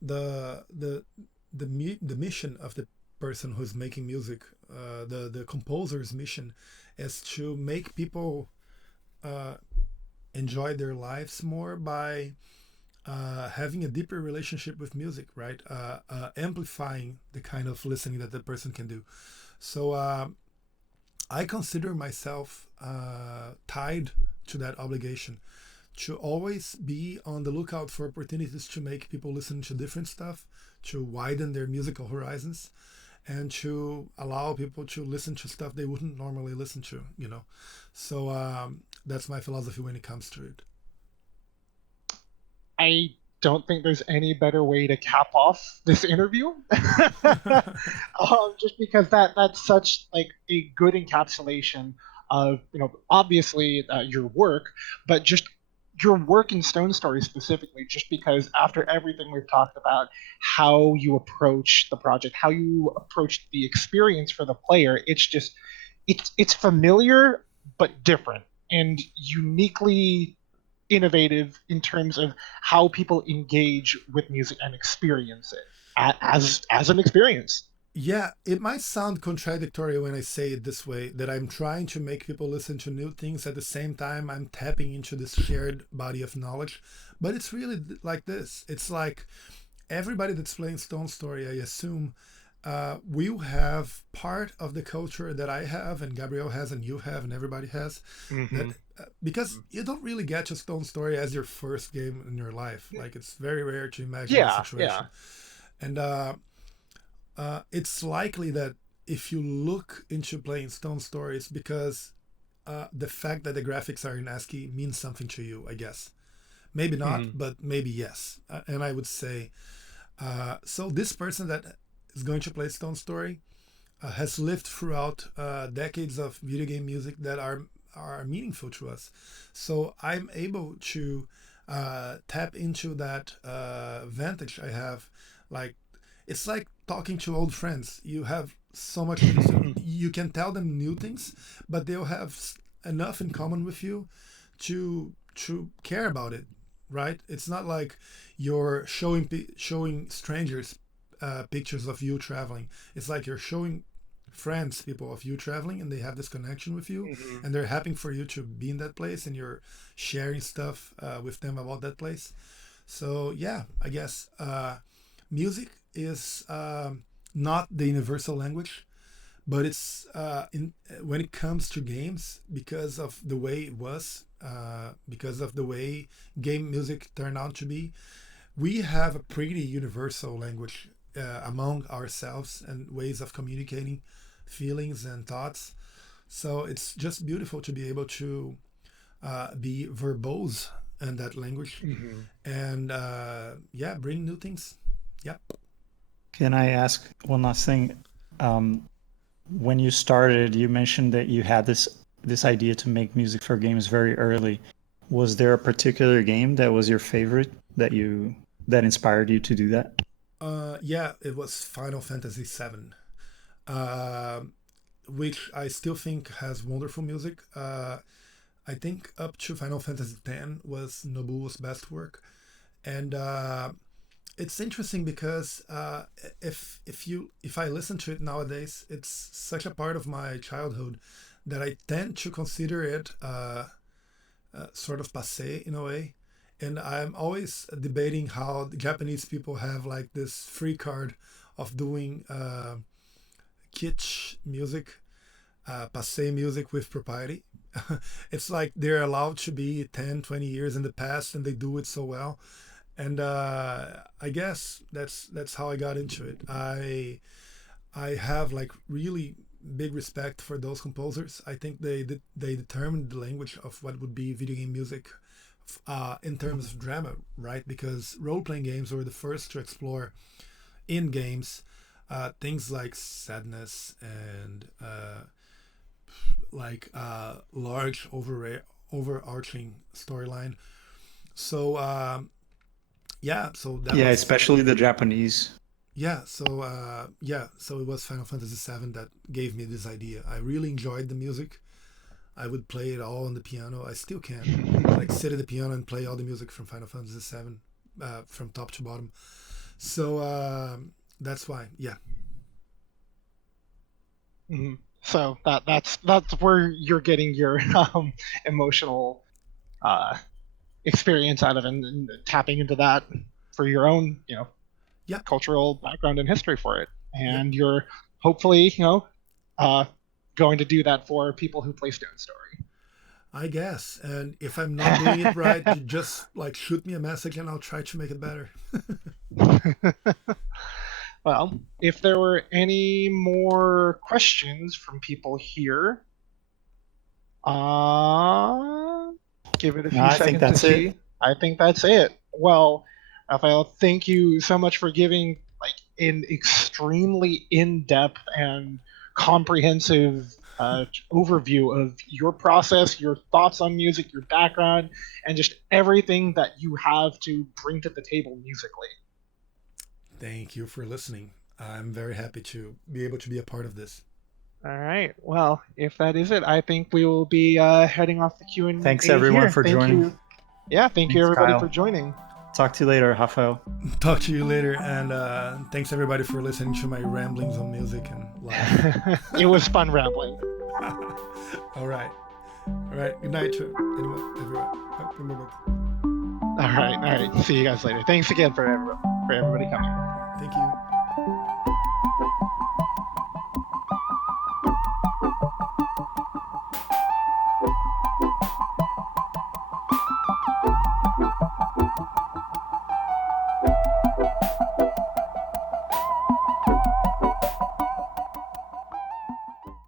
the the the mission of the person who's making music, the composer's mission, is to make people uh, enjoy their lives more by having a deeper relationship with music, right? Amplifying the kind of listening that the person can do. So I consider myself tied to that obligation to always be on the lookout for opportunities to make people listen to different stuff, to widen their musical horizons, and to allow people to listen to stuff they wouldn't normally listen to, you know. So that's my philosophy when it comes to it. I don't think there's any better way to cap off this interview. Just because that's such like a good encapsulation of, obviously, your work, but just your work in Stone Story specifically. Just because after everything we've talked about, how you approach the project, how you approach the experience for the player, it's familiar but different and uniquely innovative in terms of how people engage with music and experience it as an experience. Yeah, it might sound contradictory when I say it this way, that I'm trying to make people listen to new things at the same time I'm tapping into this shared body of knowledge. But it's really like this. It's like everybody that's playing Stone Story, I assume, will have part of the culture that I have, and Gabriel has, and you have, and everybody has. That Mm-hmm. because you don't really get to Stone Story as your first game in your life. Like it's very rare to imagine that Yeah, yeah. situation, and it's likely that if you look into playing Stone Story, it's because the fact that the graphics are in ASCII means something to you, I guess. Maybe not, Mm-hmm. but maybe yes. And I would say, so this person that is going to play Stone Story has lived throughout decades of video game music that are meaningful to us. So I'm able to tap into that vantage I have. Like it's like talking to old friends. You have so much things to. You can tell them new things, but they'll have enough in common with you to care about it, right? It's not like you're showing strangers pictures of you traveling. It's like you're showing friends, people of you traveling, and they have this connection with you, Mm-hmm. and they're happy for you to be in that place, and you're sharing stuff with them about that place. So yeah, I guess music is not the universal language, but it's in when it comes to games, because of the way it was, because of the way game music turned out to be, we have a pretty universal language among ourselves and ways of communicating feelings and thoughts. So it's just beautiful to be able to be verbose in that language, Mm-hmm. and yeah, bring new things. Yep. Can I ask one last thing? Um, when you started, you mentioned that you had this idea to make music for games very early. Was there a particular game that was your favorite that inspired you to do that? Yeah, it was Final Fantasy VII, uh, which I still think has wonderful music. I think up to Final Fantasy X was Nobuo's best work, and it's interesting because if I listen to it nowadays, it's such a part of my childhood that I tend to consider it sort of passé in a way. And I'm always debating how the Japanese people have like this free card of doing kitsch music, passé music with propriety. It's like they're allowed to be 10, 20 years in the past and they do it so well. And I guess that's how I got into it. I have like really big respect for those composers. I think they determined the language of what would be video game music in terms of drama, right? Because role playing games were the first to explore in games things like sadness and large overarching storyline. So so that Yeah, was especially the Japanese. so it was Final Fantasy VII that gave me this idea. I really enjoyed the music. I would play it all on the piano. I still can, like sit at the piano and play all the music from Final Fantasy VII, from top to bottom. So that's why, yeah. Mhm. So that's where you're getting your emotional uh, experience out of, and tapping into that for your own, Yeah, cultural background and history for it. yeah, And you're hopefully, uh, going to do that for people who play Stone Story. I guess. And if I'm not doing it right, just like shoot me a message and I'll try to make it better. Well, if there were any more questions from people here, uh, give it a No, few I think seconds to that's it. see. I think that's it. Well, Rafael, thank you so much for giving like an extremely in-depth and comprehensive overview of your process, your thoughts on music, your background, and just everything that you have to bring to the table musically. Thank you for listening. I'm very happy to be able to be a part of this. All right. Well, if that is it, I think we will be heading off the Thanks Q&A everyone here. for Thank joining. you. Yeah, thank you Thanks, everybody Kyle. for joining. Talk to you later, Rafael. Talk to you later, and thanks everybody for listening to my ramblings on music and life. It was fun rambling. All right. All right. Good night to anyone, everyone. All right. All right. See you guys later. Thanks again for everybody coming.